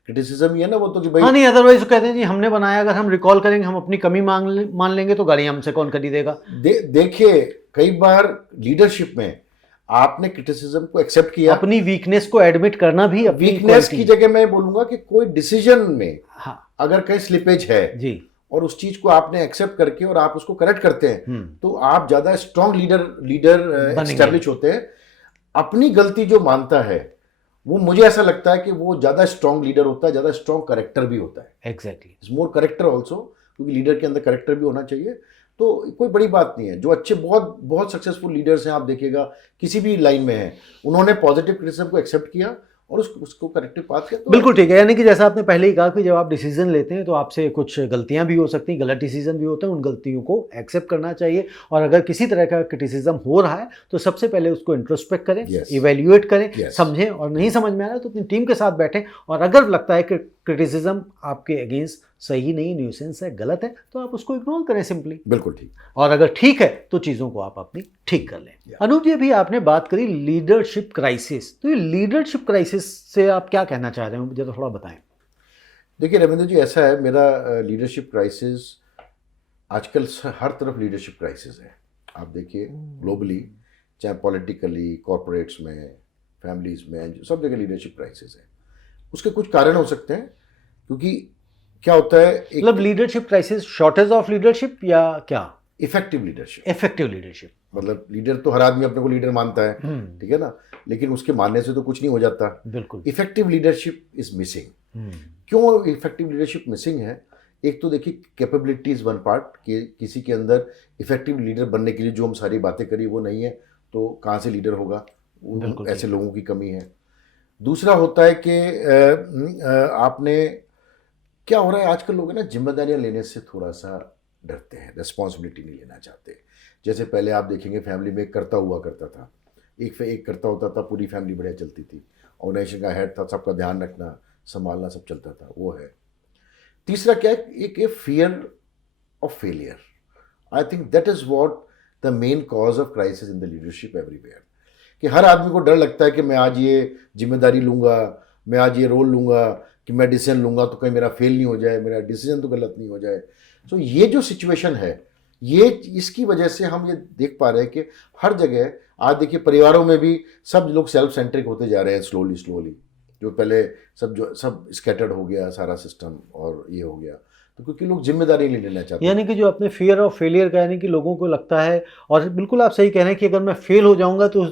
criticism ही है ना वो, तो कि भाई हाँ नहीं, अदरवाइज तो कहते हैं जी हमने बनाया, अगर हम रिकॉल करेंगे, हम अपनी कमी मान लेंगे तो गाड़ी हमसे कौन खरीदेगा। देखिए कई बार लीडरशिप में आपने क्रिटिसिज्म को एक्सेप्ट किया, अपनी वीकनेस को एडमिट करना भी अपनी वीकनेस की जगह मैं बोलूंगा कि कोई डिसीजन में हाँ अगर कहीं स्लिपेज है जी, और उस चीज को आपने एक्सेप्ट करके और आप उसको करेक्ट करते हैं, तो आप ज्यादा स्ट्रांग लीडर एस्टेब्लिश होते हैं। अपनी गलती जो मानता है वो, मुझे ऐसा लगता है कि वो ज्यादा स्ट्रांग लीडर होता है, ज्यादा स्ट्रांग करेक्टर भी होता है। Exactly, is more character also, क्योंकि लीडर के अंदर करेक्टर भी होना चाहिए। तो कोई बड़ी बात नहीं है। जो अच्छे बहुत बहुत सक्सेसफुल लीडर्स हैं, आप देखिएगा किसी भी लाइन में हैं, उन्होंने पॉजिटिव क्रिटिसिज्म को एक्सेप्ट किया और उसको करेक्टिव पाथ किया। तो बिल्कुल ठीक है। यानी कि जैसा आपने पहले ही कहा कि जब आप डिसीजन लेते हैं तो आपसे कुछ गलतियां भी हो सकती हैं, गलत डिसीजन भी होते हैं, उन गलतियों को एक्सेप्ट करना चाहिए। और अगर किसी तरह का क्रिटिसिज्म हो रहा है तो सबसे पहले उसको इंट्रोस्पेक्ट करें, इवेल्युएट करें, समझें, और नहीं समझ में आ रहा है तो अपनी टीम के साथ बैठें, और अगर लगता है कि क्रिटिसिज्म आपके अगेंस्ट सही नहीं, न्यूसेंस है, गलत है, तो आप उसको इग्नोर करें सिंपली। बिल्कुल ठीक। और अगर ठीक है तो चीज़ों को आप अपनी ठीक कर लें। अनूप जी, अभी आपने बात करी लीडरशिप क्राइसिस, तो ये लीडरशिप क्राइसिस से आप क्या कहना चाह रहे हैं, मुझे तो थोड़ा बताएं। देखिए रविंद्र जी, ऐसा है, मेरा लीडरशिप क्राइसिस आजकल हर तरफ लीडरशिप क्राइसिस है। आप देखिए ग्लोबली, चाहे पॉलिटिकली, कॉर्पोरेट्स में, फैमिलीज में, सब जगह लीडरशिप क्राइसिस है। उसके कुछ कारण हो सकते हैं, क्योंकि क्या होता है, मतलब leadership crisis shortage of leadership या क्या? Effective leadership. इफेक्टिव लीडरशिप मतलब लीडर तो हर आदमी अपने को लीडर मानता है, ठीक है ना, लेकिन उसके मानने से तो कुछ नहीं हो जाता। बिल्कुल। Effective leadership is missing. क्यों इफेक्टिव लीडरशिप मिसिंग है? एक तो देखिए कैपेबिलिटी इज वन पार्ट, कि किसी के अंदर इफेक्टिव लीडर बनने के लिए जो हम सारी बातें करी वो नहीं है, तो कहाँ से लीडर होगा? ऐसे लोगों की कमी है। दूसरा होता है कि आपने, क्या हो रहा है आजकल, लोग है ना जिम्मेदारियां लेने से थोड़ा सा डरते हैं, रिस्पॉन्सिबिलिटी नहीं लेना चाहते। जैसे पहले आप देखेंगे फैमिली में एक करता हुआ करता था, एक करता होता था, पूरी फैमिली बढ़िया चलती थी, ऑर्गेनाइजेशन का हेड था, सबका ध्यान रखना, संभालना, सब चलता था, वो है। तीसरा क्या है, एक fear of failure. I think that is what the main cause of crisis in the leadership everywhere, कि हर आदमी को डर लगता है कि मैं आज ये जिम्मेदारी लूंगा मैं आज ये रोल लूँगा कि मैं डिसीजन लूँगा तो कहीं मेरा फेल नहीं हो जाए, मेरा डिसीजन तो गलत नहीं हो जाए। सो ये जो सिचुएशन है, ये इसकी वजह से हम ये देख पा रहे हैं कि हर जगह आज देखिए परिवारों में भी सब लोग सेल्फ सेंट्रिक होते जा रहे हैं स्लोली स्लोली। जो पहले सब स्कैटर्ड हो गया सारा सिस्टम और ये हो गया, तो क्योंकि लोग जिम्मेदारी नहीं लेना चाहते। यानी कि जो अपने फियर ऑफ फेलियर का, यानी कि लोगों को लगता है, और बिल्कुल आप सही कह रहे हैं कि अगर मैं फेल हो जाऊंगा तो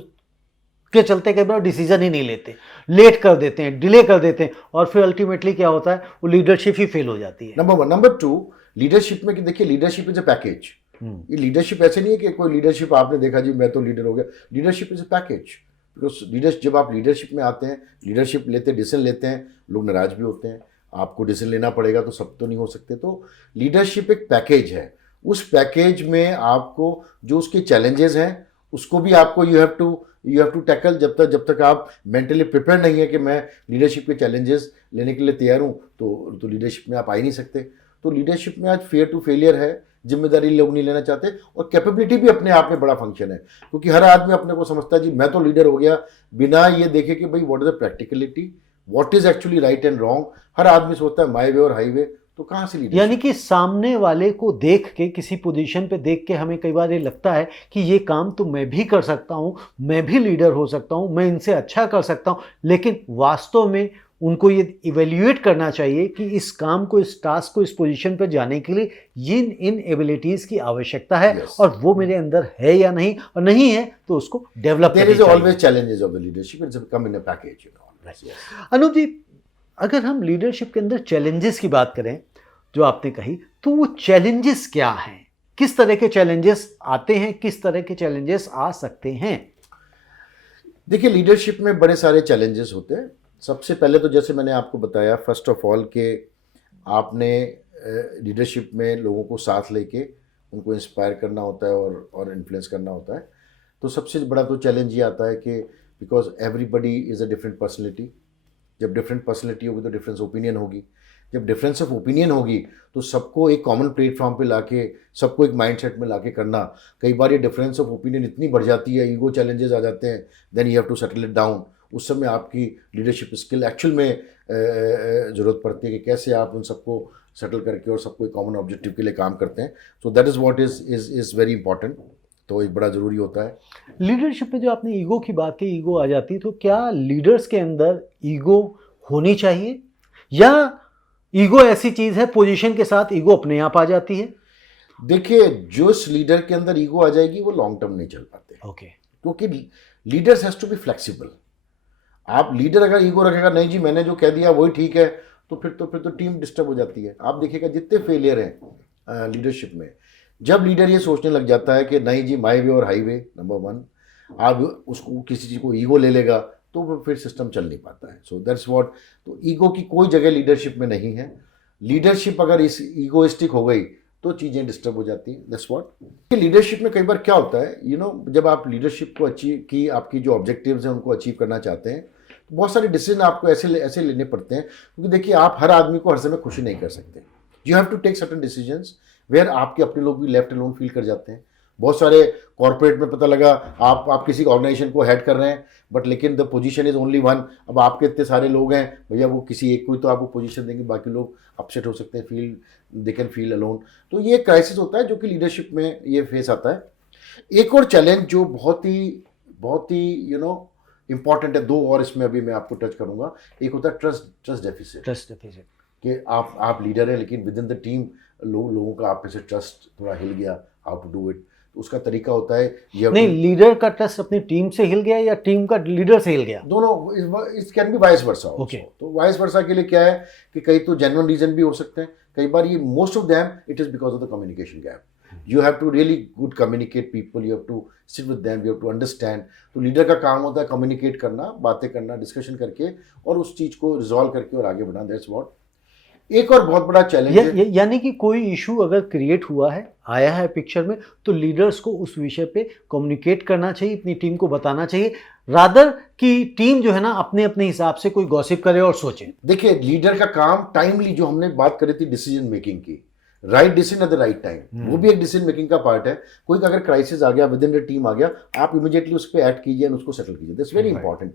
के चलते कई बार डिसीजन ही नहीं लेते, लेट कर देते हैं, डिले कर देते हैं, और फिर अल्टीमेटली क्या होता है, वो लीडरशिप ही फेल हो जाती है। नंबर 1। नंबर 2, लीडरशिप में कि देखिए लीडरशिप इज अ पैकेज। ये लीडरशिप ऐसे नहीं है कि कोई लीडरशिप आपने देखा जी मैं तो लीडर हो गया। Leadership is a package. Because leadership, जब आप लीडरशिप में आते हैं, लीडरशिप लेते, डिसीजन लेते हैं, लोग नाराज भी होते हैं, आपको डिसीजन लेना पड़ेगा, तो सब तो नहीं हो सकते। तो लीडरशिप एक पैकेज है। उस पैकेज में आपको जो उसके चैलेंजेस हैं उसको भी आपको यू हैव टू टैकल। जब तक आप मेंटली प्रिपेयर नहीं है कि मैं लीडरशिप के चैलेंजेस लेने के लिए तैयार हूँ, तो लीडरशिप में आप आ ही नहीं सकते। तो लीडरशिप में आज फेयर टू फेलियर है, जिम्मेदारी लोग नहीं लेना चाहते, और कैपेबिलिटी भी अपने आप में बड़ा फंक्शन है। क्योंकि हर आदमी अपने को समझता है जी मैं तो लीडर हो गया, बिना ये देखे कि भाई what is the practicality, what is actually right and wrong. हर आदमी सोचता है माई वे और हाईवे, तो कहाँ से लीडर। यानी कि सामने वाले को देख के, किसी पोजीशन पे देख के हमें कई बार ये लगता है कि ये काम तो मैं भी कर सकता हूँ, मैं भी लीडर हो सकता हूँ, मैं इनसे अच्छा कर सकता हूँ, लेकिन वास्तव में उनको ये इवेल्युएट करना चाहिए कि इस काम को, इस टास्क को, इस पोजीशन पर जाने के लिए इन एबिलिटीज़ की आवश्यकता है, Yes. और वो मेरे अंदर है या नहीं, और नहीं है तो उसको डेवलप देयर करनी इज चाहिए। Always challenges of the leadership, it's come in a package, you know. Anoop ji, अगर हम लीडरशिप के अंदर चैलेंजेस की बात करें जो आपने कही, तो वो चैलेंजेस क्या हैं? किस तरह के चैलेंजेस आते हैं, किस तरह के चैलेंजेस आ सकते हैं? देखिए लीडरशिप में बड़े सारे चैलेंजेस होते हैं। सबसे पहले तो जैसे मैंने आपको बताया, फर्स्ट ऑफ ऑल के आपने लीडरशिप में लोगों को साथ लेके उनको इंस्पायर करना होता है और इन्फ्लुएंस करना होता है। तो सबसे बड़ा तो चैलेंज ये आता है कि because everybody is a different personality. जब डिफरेंट पर्सनैलिटी होगी तो डिफरेंस ओपिनियन होगी। जब डिफरेंस ऑफ ओपिनियन होगी तो सबको एक कॉमन प्लेटफॉर्म पे लाके, सबको एक माइंडसेट में लाके करना, कई बार ये डिफरेंस ऑफ ओपिनियन इतनी बढ़ जाती है, ईगो चैलेंजेस आ जाते हैं, then you have to settle it down. उस समय आपकी लीडरशिप स्किल एक्चुअल में ज़रूरत पड़ती है कि कैसे आप उन सबको सेटल करके और सबको एक कॉमन ऑब्जेक्टिव के लिए काम करते हैं। So that is what is very important. तो एक बड़ा ज़रूरी होता है। लीडरशिप में जो आपने ईगो की बात की, ईगो आ जाती है, तो क्या लीडर्स के अंदर ईगो होनी चाहिए, या ईगो ऐसी चीज़ है पोजीशन के साथ ईगो अपने आप आ जाती है? देखिए जिस लीडर के अंदर ईगो आ जाएगी वो लॉन्ग टर्म नहीं चल पाते। ओके। क्योंकि leaders has to be flexible. आप लीडर अगर ईगो रखेगा, नहीं जी मैंने जो कह दिया वही ठीक है, तो फिर तो टीम डिस्टर्ब हो जाती है। आप देखिएगा जितने फेलियर हैं लीडरशिप में, जब लीडर ये सोचने लग जाता है कि नहीं जी माई वे और हाईवे, नंबर 1, आप उसको किसी चीज़ को ईगो ले लेगा तो वो फिर सिस्टम चल नहीं पाता है। So that's what. तो ईगो की कोई जगह लीडरशिप में नहीं है। लीडरशिप अगर इस ईगोइस्टिक हो गई तो चीज़ें डिस्टर्ब हो जाती हैं। That's what. लीडरशिप में कई बार क्या होता है, यू नो, जब आप लीडरशिप को अचीव की, आपकी जो ऑब्जेक्टिव्स हैं उनको अचीव करना चाहते हैं, तो बहुत सारे डिसीजन आपको ऐसे लेने पड़ते हैं। क्योंकि देखिए आप हर आदमी को हर समय खुशी नहीं कर सकते। You have to take certain decisions where आपके अपने लोग भी लेफ्ट अलोन फील कर जाते हैं। बहुत सारे कॉर्पोरेट में पता लगा आप किसी ऑर्गेनाइजेशन को हेड कर रहे हैं, बट लेकिन the position is only one. अब आपके इतने सारे लोग हैं भैया, वो किसी एक को ही तो आपको पोजीशन देंगे, बाकी लोग अपसेट हो सकते हैं, दे कैन फील अलोन। तो ये क्राइसिस होता है जो कि लीडरशिप में ये फेस आता है। एक और चैलेंज जो बहुत ही यू नो इंपॉर्टेंट है, 2 और इसमें अभी मैं आपको टच करूंगा। एक होता है ट्रस्ट डेफिसिट। कि आप लीडर हैं लेकिन विद इन द टीम लोगों का आप पे से ट्रस्ट थोड़ा हिल गया, हाउ टू डू इट। तो उसका तरीका होता है नहीं, लीडर का ट्रस्ट अपनी टीम से हिल गया या टीम का लीडर से हिल गया? दोनों। It can be vice versa. Okay. तो वाइस वर्सा के लिए क्या है कि कई तो जेन्युइन रीजन भी हो सकते हैं, कई बार ये most of them it is because of the communication gap. You have to really good communicate people, you have to sit with them, you have to understand. तो लीडर का काम होता है कम्युनिकेट करना, बातें करना, डिस्कशन करके और उस चीज़ को रिजॉल्व करके और आगे बढ़ना। That's what. एक और बहुत बड़ा चैलेंज है, यानी कि कोई इशू अगर क्रिएट हुआ है, आया है पिक्चर में, तो लीडर्स को उस विषय पे कम्युनिकेट करना चाहिए, अपनी टीम को बताना चाहिए, रादर कि टीम जो है ना अपने अपने हिसाब से कोई गॉसिप करे और सोचे। देखिए लीडर का काम टाइमली, जो हमने बात करी थी डिसीजन मेकिंग की, right decision at the right time, वो भी एक डिसीजन मेकिंग का पार्ट है। कोई अगर क्राइसिस आ गया, विद इन द टीम आ गया, आप इमीडिएटली उस पर एक्ट कीजिए और उसको सेटल कीजिए। That's very important.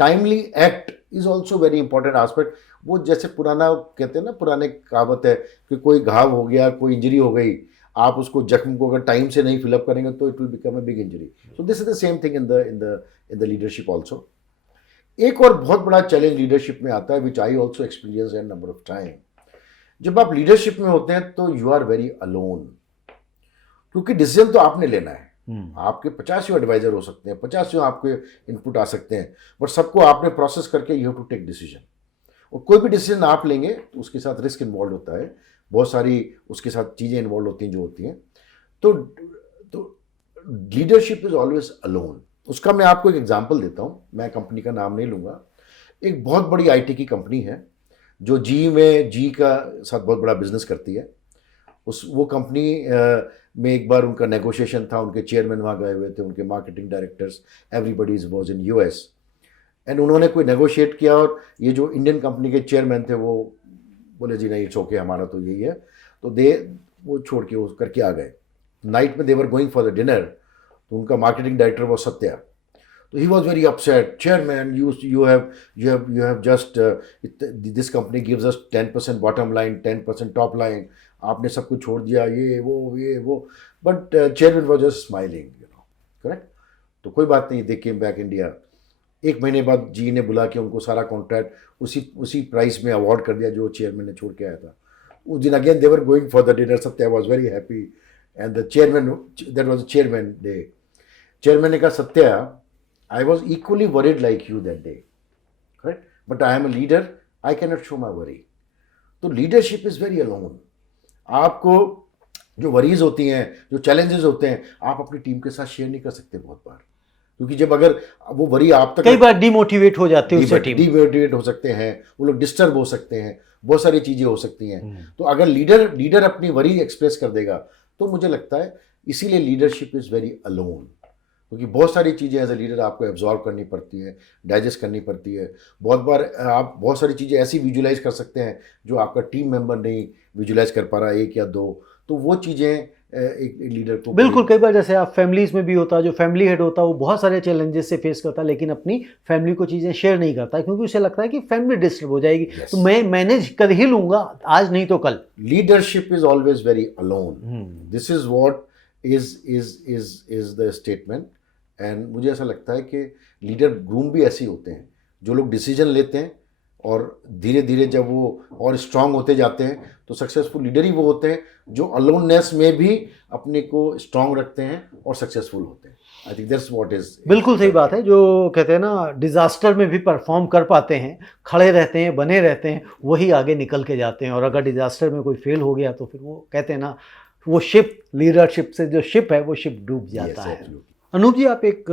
Timely act is also very important aspect. वो जैसे पुराना कहते हैं ना, पुराने कहावत है कि कोई घाव हो गया, कोई इंजरी हो गई, आप उसको जख्म को अगर टाइम से नहीं फिलअप करेंगे तो it will become a big injury. So this is the same thing in the leadership also. एक और बहुत बड़ा चैलेंज लीडरशिप में आता है, which I also experience an number of time. जब आप लीडरशिप में होते हैं तो यू आर वेरी अलोन, क्योंकि डिसीजन तो आपने लेना है। आपके 50 एडवाइजर हो सकते हैं, 50 आपके इनपुट आ सकते हैं, बट सबको आपने प्रोसेस करके you have to take decision. और कोई भी डिसीजन आप लेंगे तो उसके साथ रिस्क इन्वॉल्व होता है, बहुत सारी उसके साथ चीज़ें इन्वॉल्व होती हैं जो होती हैं। तो लीडरशिप इज ऑलवेज अलोन। उसका मैं आपको एक एग्जांपल देता हूँ, मैं कंपनी का नाम नहीं लूँगा। एक बहुत बड़ी आईटी की कंपनी है जो जी का साथ बहुत बड़ा बिजनेस करती है। वो कंपनी में एक बार उनका नेगोशिएशन था, उनके चेयरमैन वहाँ गए हुए थे, उनके marketing directors, everybody was in US, and उन्होंने कोई नेगोशिएट किया और ये जो इंडियन कंपनी के चेयरमैन थे वो बोले जी नहीं, इट्स ओके, हमारा तो यही है। तो वो छोड़ के वो करके आ गए। नाइट में they were going for the dinner, तो उनका मार्केटिंग डायरेक्टर वो सत्या, तो he was very upset, chairman you have just this company gives us 10% bottom line, 10% top line, आपने सब कुछ छोड़ दिया, ये वो, but chairman was just smiling, correct. तो कोई बात नहीं, दे केम बैक इंडिया। एक महीने बाद जी ने बुला के उनको सारा कॉन्ट्रैक्ट उसी प्राइस में अवार्ड कर दिया जो चेयरमैन ने छोड़ के आया था। उस दिन again they were going for the dinner, Satya was very happy, and the chairman, that was the chairman day. Chairman ने कहा, Satya, I was equally worried like you that day, correct? But I am a leader, I cannot show my worry. तो leadership is very alone. आपको जो worries होती हैं, जो challenges होते हैं, आप अपनी टीम के साथ शेयर नहीं कर सकते बहुत बार, क्योंकि जब अगर वो वरी आप तक, कई बार डिमोटिवेट हो जाती है उससे टीम, डिमोटिवेट हो सकते हैं, वो लोग डिस्टर्ब हो सकते हैं, बहुत सारी चीज़ें हो सकती हैं। तो अगर लीडर अपनी वरी एक्सप्रेस कर देगा तो मुझे लगता है इसीलिए लीडरशिप इज़ वेरी अलोन, क्योंकि बहुत सारी चीज़ें एज ए लीडर आपको एब्जॉर्व करनी पड़ती है, डाइजेस्ट करनी पड़ती है। बहुत बार आप बहुत सारी चीज़ें ऐसी विजुलाइज कर सकते हैं जो आपका टीम मेंबर नहीं विजुलाइज कर पा रहा, एक या दो, तो वो चीज़ें एक लीडर को बिल्कुल। कई बार जैसे आप फैमिलीज में भी होता है, जो फैमिली हेड होता है वो बहुत सारे चैलेंजेस से फेस करता है, लेकिन अपनी फैमिली को चीज़ें शेयर नहीं करता है, क्योंकि उसे लगता है कि फैमिली डिस्टर्ब हो जाएगी। Yes. तो मैं मैनेज कर ही लूँगा, आज नहीं तो कल। Leadership is always very alone, this is what is the statement. And मुझे ऐसा लगता है कि लीडर ग्रूम भी ऐसे होते हैं जो लोग डिसीजन लेते हैं और धीरे धीरे जब वो और स्ट्रांग होते जाते हैं तो सक्सेसफुल लीडर ही वो होते हैं जो अलोननेस में भी अपने को स्ट्रांग रखते हैं और सक्सेसफुल होते हैं। I think that's what is. बिल्कुल सही बात है। जो कहते हैं ना, डिजास्टर में भी परफॉर्म कर पाते हैं, खड़े रहते हैं, बने रहते हैं, वही आगे निकल के जाते हैं। और अगर डिजास्टर में कोई फेल हो गया तो फिर वो कहते हैं ना, वो शिप, लीडरशिप से जो शिप है वो शिप डूब जाता है। अनूप जी, आप एक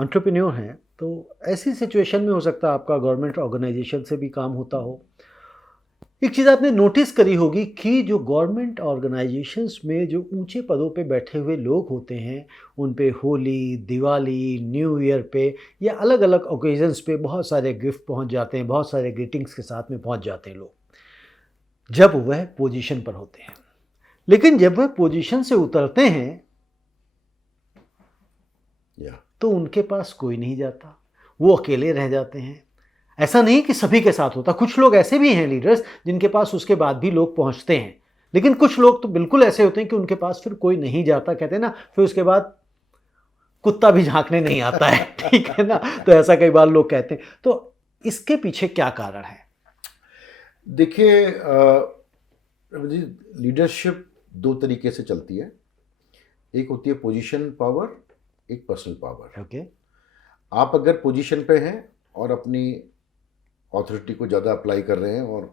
एंटरप्रेन्योर हैं, तो ऐसी सिचुएशन में हो सकता है आपका गवर्नमेंट ऑर्गेनाइजेशन से भी काम होता हो। एक चीज़ आपने नोटिस करी होगी कि जो गवर्नमेंट ऑर्गेनाइजेशंस में जो ऊंचे पदों पे बैठे हुए लोग होते हैं, उन पे होली, दिवाली, न्यू ईयर पे या अलग अलग ओकेजन्स पे बहुत सारे गिफ्ट पहुंच जाते हैं, बहुत सारे ग्रीटिंग्स के साथ में पहुंच जाते हैं लोग, जब वह पोजीशन पर होते हैं। लेकिन जब वह पोजीशन से उतरते हैं तो उनके पास कोई नहीं जाता, वो अकेले रह जाते हैं। ऐसा नहीं कि सभी के साथ होता, कुछ लोग ऐसे भी हैं लीडर्स जिनके पास उसके बाद भी लोग पहुंचते हैं, लेकिन कुछ लोग तो बिल्कुल ऐसे होते हैं कि उनके पास फिर कोई नहीं जाता। कहते हैं ना, फिर उसके बाद कुत्ता भी झांकने नहीं आता है। ठीक है ना, तो ऐसा कई बार लोग कहते हैं। तो इसके पीछे क्या कारण है? देखिए, लीडरशिप दो तरीके से चलती है। एक होती है पोजीशन पावर, एक पर्सनल पावर। ओके। आप अगर पोजीशन पे हैं और अपनी अथॉरिटी को ज़्यादा अप्लाई कर रहे हैं और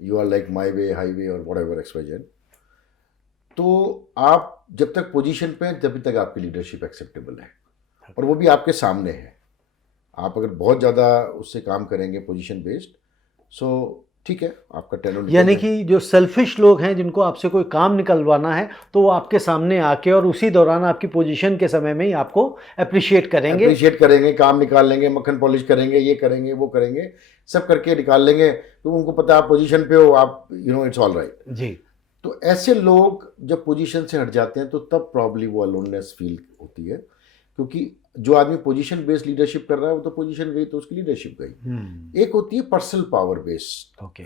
you are like my way, highway और व्हाटएवर XYZ, तो आप जब तक पोजीशन पे हैं तभी तक आपकी लीडरशिप एक्सेप्टेबल है और वो भी आपके सामने है। आप अगर बहुत ज़्यादा उससे काम करेंगे पोजीशन बेस्ड, सो ठीक है, आपका टैलेंट। यानी कि जो सेल्फिश लोग हैं, जिनको आपसे कोई काम निकलवाना है, तो वो आपके सामने आके और उसी दौरान आपकी पोजीशन के समय में ही आपको अप्रिशिएट करेंगे, काम निकाल लेंगे, मक्खन पॉलिश करेंगे, ये करेंगे, वो करेंगे, सब करके निकाल लेंगे। तो उनको पता है आप पोजीशन पे हो, आप इट्स ऑल राइट जी। तो ऐसे लोग जब पोजीशन से हट जाते हैं तो तब प्रॉब्ली वो अलोननेस फील होती है, क्योंकि जो आदमी पोजीशन बेस्ड लीडरशिप कर रहा है वो तो पोजीशन गई तो उसकी लीडरशिप गई। एक होती है personal power based okay.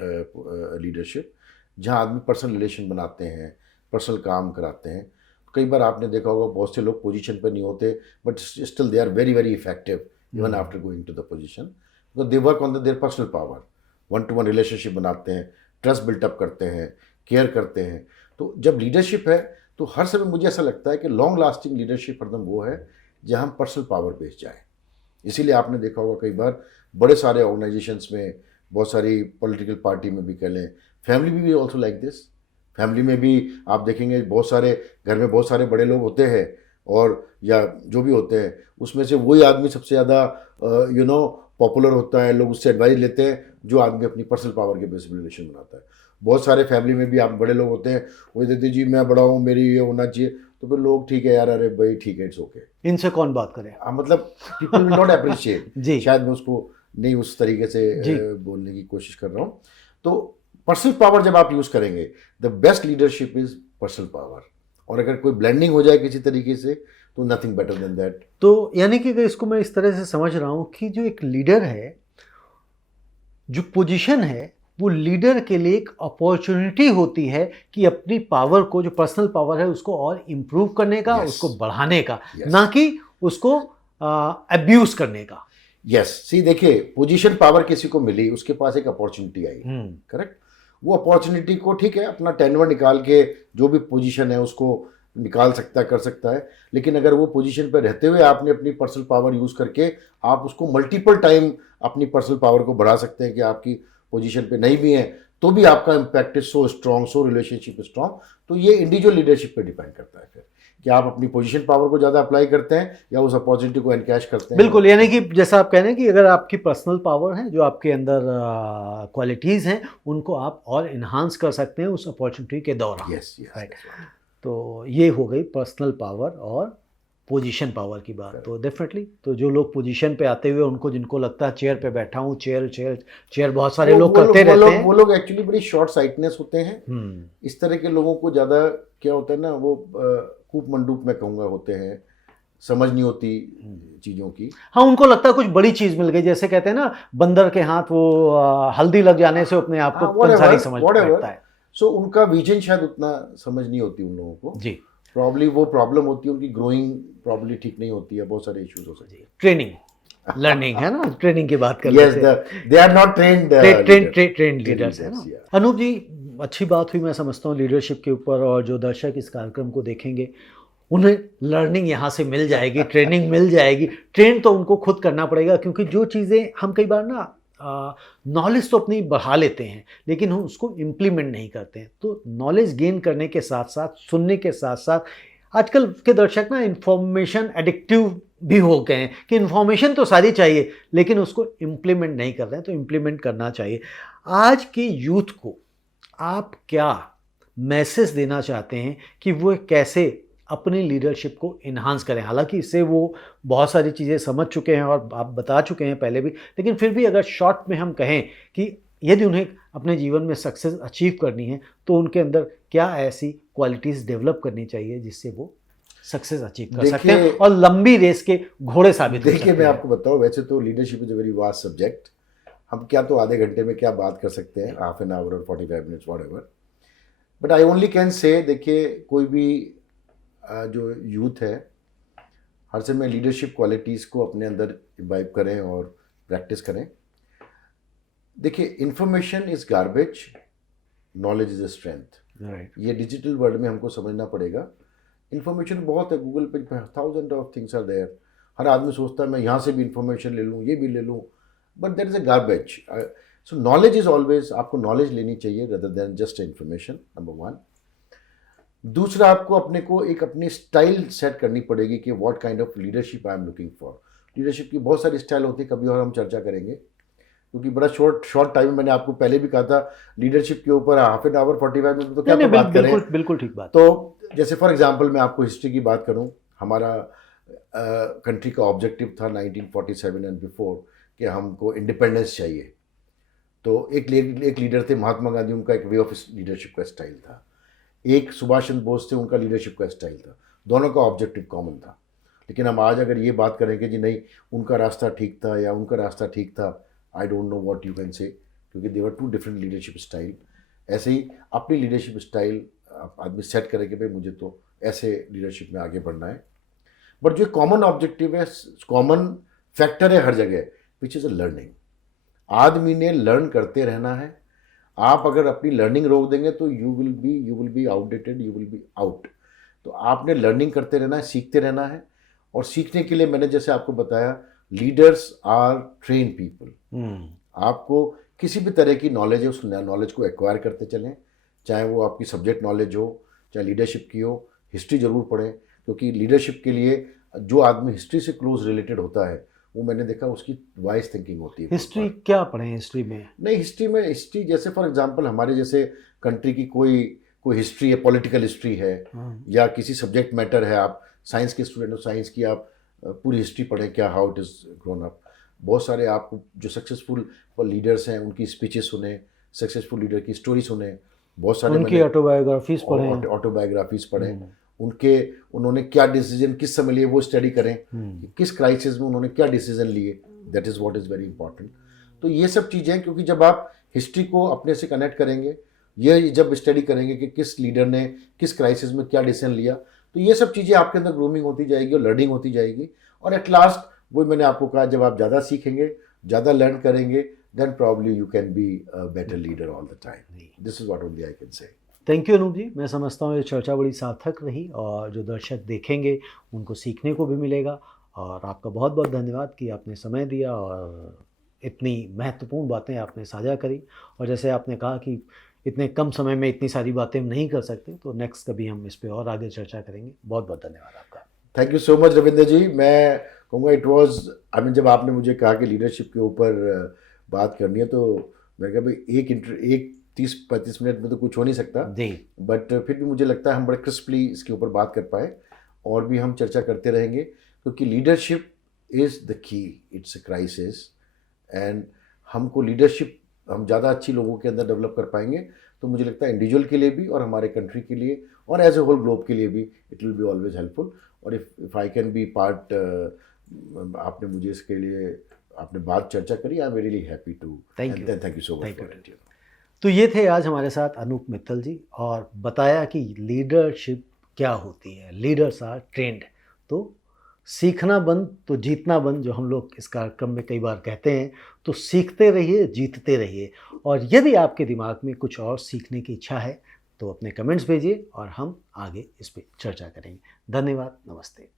Leadership, जहाँ आदमी पर्सनल रिलेशन बनाते हैं, पर्सनल काम कराते हैं। कई बार आपने देखा होगा बहुत से लोग पोजीशन पर नहीं होते but still they are very very effective even after going to the position, because they work on their personal power, one to one relationship बनाते हैं, ट्रस्ट बिल्टअप करते हैं, केयर करते हैं। तो जब लीडरशिप है तो हर समय मुझे ऐसा लगता है कि लॉन्ग लास्टिंग लीडरशिप हरदम वो है जहाँ हम पर्सनल पावर बेस्ड जाए। इसीलिए आपने देखा होगा कई बार बड़े सारे ऑर्गेनाइजेशंस में, बहुत सारी पॉलिटिकल पार्टी में भी कह लें, फैमिली में भी ऑल्सो लाइक दिस। फैमिली में भी आप देखेंगे बहुत सारे घर में बहुत सारे बड़े लोग होते हैं और या जो भी होते हैं उसमें से वही आदमी सबसे ज़्यादा पॉपुलर होता है, लोग उससे एडवाइस लेते हैं जो आदमी अपनी पर्सनल पावर के बेस पर रिलेशन बनाता है। बहुत सारे फैमिली में भी आप बड़े लोग होते हैं, वो देते जी मैं बड़ा हूँ, मेरी ये होना चाहिए, तो फिर लोग ठीक है यार, अरे भाई ठीक है, इट्स ओके। इनसे कौन बात करे? मतलब पीपल विल नॉट अप्रिशिएट। जी। शायद मैं उसको नहीं उस तरीके से बोलने की कोशिश कर रहा हूँ। तो पर्सनल पावर जब आप यूज़ करेंगे, the best leadership is personal power, और अगर कोई ब्लेंडिंग हो जाए किसी तरीके से तो नथिंग बेटर देन दैट। तो यानी कि अगर इसको मैं इस तरह से समझ रहा हूँ कि जो एक लीडर है, जो पोजीशन है, वो लीडर के लिए एक अपॉर्चुनिटी होती है कि अपनी पावर को, जो पर्सनल पावर है, उसको और इम्प्रूव करने का, उसको बढ़ाने का, ना कि उसको अब्यूज करने का। यस, सी देखिए, पोजीशन पावर किसी को मिली, उसके पास एक अपॉर्चुनिटी आई, करेक्ट। वो अपॉर्चुनिटी को ठीक है अपना टेनवर निकाल के जो भी पोजीशन है उसको निकाल सकता है, कर सकता है, लेकिन अगर वो पोजीशन पर रहते हुए आपने अपनी पर्सनल पावर यूज़ करके आप उसको मल्टीपल टाइम अपनी पर्सनल पावर को बढ़ा सकते हैं कि आपकी पोजीशन पे नहीं भी है तो भी आपका impact is so strong, so relationship strong. तो ये इंडिविजुअल लीडरशिप पे डिपेंड करता है फिर कि आप अपनी पोजीशन पावर को ज़्यादा अप्लाई करते हैं या उस अपॉर्चुनिटी को एनकैश करते हैं। बिल्कुल, यानी कि जैसा आप कह रहे हैं कि अगर आपकी पर्सनल पावर है, जो आपके अंदर क्वालिटीज़ हैं, उनको आप और इन्हांस कर सकते हैं उस अपॉर्चुनिटी के दौरान। Yes, right. तो ये हो गई पर्सनल पावर और पोजीशन पावर की बात। तो डेफिनेटली, तो जो लोग पोजीशन पे आते हुए उनको, जिनको लगता है चेयर पे बैठा हूँ, चेयर बहुत सारे लोग करते रहते हैं, वो लोग एक्चुअली बड़ी शॉर्ट साइटनेस होते हैं। इस तरह के लोगों को ज़्यादा क्या होता है ना, वो कूप मंडूप में कहूँगा होते हैं, समझ नहीं होती चीज़ों की। हाँ, उनको लगता है कुछ बड़ी चीज़ मिल गई, जैसे कहते हैं ना बंदर के हाथ वो हल्दी लग जाने से अपने आप को पंसारी समझ बैठता है। सो उनका विजन शायद उतना समझ नहीं होती उन लोगों को जी। प्रॉब्ली वो प्रॉब्लम होती है उनकी, ग्रोइंग प्रॉब्ली ठीक नहीं होती है, बहुत सारे इश्यूज हो सकते हैं। ट्रेनिंग लर्निंग है ना, ट्रेनिंग की बात कर रहे हैं। They are not trained leaders है ना। अनूप जी, अच्छी बात हुई मैं समझता हूँ लीडरशिप के ऊपर, और जो दर्शक इस कार्यक्रम को देखेंगे उन्हें लर्निंग यहाँ से मिल जाएगी, ट्रेनिंग मिल जाएगी। ट्रेन तो उनको खुद करना पड़ेगा, क्योंकि जो चीज़ें हम कई बार ना नॉलेज तो अपनी बढ़ा लेते हैं लेकिन हम उसको इम्प्लीमेंट नहीं करते हैं। तो नॉलेज गेन करने के साथ साथ, सुनने के साथ साथ, आजकल के दर्शक ना इन्फॉर्मेशन एडिक्टिव भी हो गए हैं कि इन्फॉर्मेशन तो सारी चाहिए लेकिन उसको इम्प्लीमेंट नहीं कर रहे हैं, तो इम्प्लीमेंट करना चाहिए। आज के यूथ को आप क्या मैसेज देना चाहते हैं कि वो कैसे अपनी लीडरशिप को इन्हांस करें? हालांकि इससे वो बहुत सारी चीज़ें समझ चुके हैं और आप बता चुके हैं पहले भी, लेकिन फिर भी अगर शॉर्ट में हम कहें कि यदि उन्हें अपने जीवन में सक्सेस अचीव करनी है तो उनके अंदर क्या ऐसी क्वालिटीज़ डेवलप करनी चाहिए जिससे वो सक्सेस अचीव कर सकते हैं और लंबी रेस के घोड़े साबित हो सकते हैं? देखिए, मैं आपको बताऊँ, वैसे तो leadership is a very vast subject. हम क्या तो आधे घंटे में क्या बात कर सकते हैं, हाफ एन आवर और 45 minutes whatever, but I only can say, देखिए कोई भी जो यूथ है हर समय लीडरशिप क्वालिटीज़ को अपने अंदर इम्बाइब करें और प्रैक्टिस करें। देखिए, information is garbage, knowledge is a strength. ये डिजिटल वर्ल्ड में हमको समझना पड़ेगा। इंफॉर्मेशन बहुत है, गूगल पे 1000 ऑफ थिंग्स आर देयर। हर आदमी सोचता है मैं यहाँ से भी इंफॉर्मेशन ले लूँ, ये भी ले लूँ, but there is a garbage. So knowledge is always, आपको नॉलेज लेनी चाहिए rather than just information, number 1। दूसरा, आपको अपने को एक अपनी स्टाइल सेट करनी पड़ेगी कि what kind of leadership I am looking for. Leadership की बहुत सारी स्टाइल होती है, कभी और हम चर्चा करेंगे, क्योंकि बड़ा शॉर्ट टाइम, मैंने आपको पहले भी कहा था लीडरशिप के ऊपर हाफ एन आवर 45 मिनट तो क्या तो बात करें। बिल्कुल ठीक बात। तो जैसे फॉर एग्जांपल मैं आपको हिस्ट्री की बात करूं, हमारा कंट्री का ऑब्जेक्टिव था 1947 एंड बिफोर कि हमको इंडिपेंडेंस चाहिए। तो एक लीडर थे महात्मा गांधी, उनका एक वे ऑफ लीडरशिप का स्टाइल था। एक सुभाष चंद्र बोस थे, उनका लीडरशिप का स्टाइल था। दोनों का ऑब्जेक्टिव कॉमन था। लेकिन हम आज अगर ये बात करें कि जी नहीं उनका रास्ता ठीक था या उनका रास्ता ठीक था, I don't know what you can say, क्योंकि देवर टू डिफरेंट लीडरशिप स्टाइल। ऐसे ही अपनी लीडरशिप स्टाइल आदमी सेट करे कि भाई मुझे तो ऐसे लीडरशिप में आगे बढ़ना है। बट जो कॉमन ऑब्जेक्टिव है, कॉमन फैक्टर है हर जगह, विच इज़ अ लर्निंग। आदमी ने लर्न करते रहना है। आप अगर अपनी लर्निंग रोक देंगे तो you will be outdated, you will be out. तो आपने लर्निंग करते रहना है, सीखते रहना है। और सीखने के लिए मैंने जैसे आपको बताया, लीडर्स आर ट्रेन पीपल। आपको किसी भी तरह की नॉलेज है, उस नॉलेज को एक्वायर करते चलें, चाहे वो आपकी सब्जेक्ट नॉलेज हो, चाहे लीडरशिप की हो। हिस्ट्री ज़रूर पढ़ें, क्योंकि लीडरशिप के लिए जो आदमी हिस्ट्री से क्लोज रिलेटेड होता है, वो मैंने देखा उसकी वाइज थिंकिंग होती है। हिस्ट्री क्या पढ़ें हिस्ट्री में? नहीं, हिस्ट्री जैसे फॉर एग्जांपल हमारे जैसे कंट्री की कोई कोई हिस्ट्री है, पॉलिटिकल हिस्ट्री है, या किसी सब्जेक्ट मैटर है, आप साइंस के स्टूडेंट हो, साइंस की आप पूरी हिस्ट्री पढ़ें, क्या how it is grown up. बहुत सारे आप जो सक्सेसफुल लीडर्स हैं उनकी स्पीचेस सुने, सक्सेसफुल लीडर की स्टोरी सुने। बहुत सारे उनकी ऑटोबायोग्राफीज पढ़ें, ऑटोबायोग्राफीज पढ़ें, उन्होंने क्या डिसीजन किस समय लिए वो स्टडी करें, किस क्राइसिस में उन्होंने क्या डिसीजन लिए, that is what is very important. तो ये सब चीज़ें, क्योंकि जब आप हिस्ट्री को अपने से कनेक्ट करेंगे, ये जब स्टडी करेंगे कि किस लीडर ने किस क्राइसिस में क्या डिसीजन लिया, तो ये सब चीज़ें आपके अंदर ग्रूमिंग होती जाएगी और लर्निंग होती जाएगी। और एट लास्ट वो मैंने आपको कहा, जब आप ज़्यादा सीखेंगे, ज़्यादा लर्न करेंगे, then probably you can be a better leader all the time. This is what only I can say. Thank you Anoop ji. मैं समझता हूँ ये चर्चा बड़ी सार्थक रही और जो दर्शक देखेंगे उनको सीखने को भी मिलेगा। और आपका बहुत बहुत धन्यवाद कि आपने समय दिया और इतनी महत्वपूर्ण बातें आपने साझा करी। और जैसे आपने कहा कि इतने कम समय में इतनी सारी बातें हम नहीं कर सकते, तो नेक्स्ट कभी हम इस पर और आगे चर्चा करेंगे। बहुत बहुत धन्यवाद आपका। Thank you so much Ravindra ji. मैं कहूँगा इट वॉज, आई मीन, जब आपने मुझे कहा कि लीडरशिप के ऊपर बात करनी है, तो मैंने कहा भाई एक 30-35 मिनट में तो कुछ हो नहीं सकता जी, बट फिर भी मुझे लगता है हम बड़े क्रिस्पली इसके ऊपर बात कर पाए, और भी हम चर्चा करते रहेंगे, क्योंकि leadership is the key, it's a crisis. And हमको लीडरशिप हम ज़्यादा अच्छी लोगों के अंदर डेवलप कर पाएंगे, तो मुझे लगता है इंडिविजुअल के लिए भी और हमारे कंट्री के लिए और एज ए होल ग्लोब के लिए भी it will be always helpful. और if I can be part, आपने मुझे इसके लिए आपने बात चर्चा करी, I am really happy to. Thank you, thank you so much. तो ये थे आज हमारे साथ अनूप मित्तल जी, और बताया कि लीडरशिप क्या होती है। Leaders are trained. तो सीखना बंद तो जीतना बंद, जो हम लोग इस कार्यक्रम में कई बार कहते हैं। तो सीखते रहिए, जीतते रहिए। और यदि आपके दिमाग में कुछ और सीखने की इच्छा है तो अपने कमेंट्स भेजिए और हम आगे इस पर चर्चा करेंगे। धन्यवाद, नमस्ते।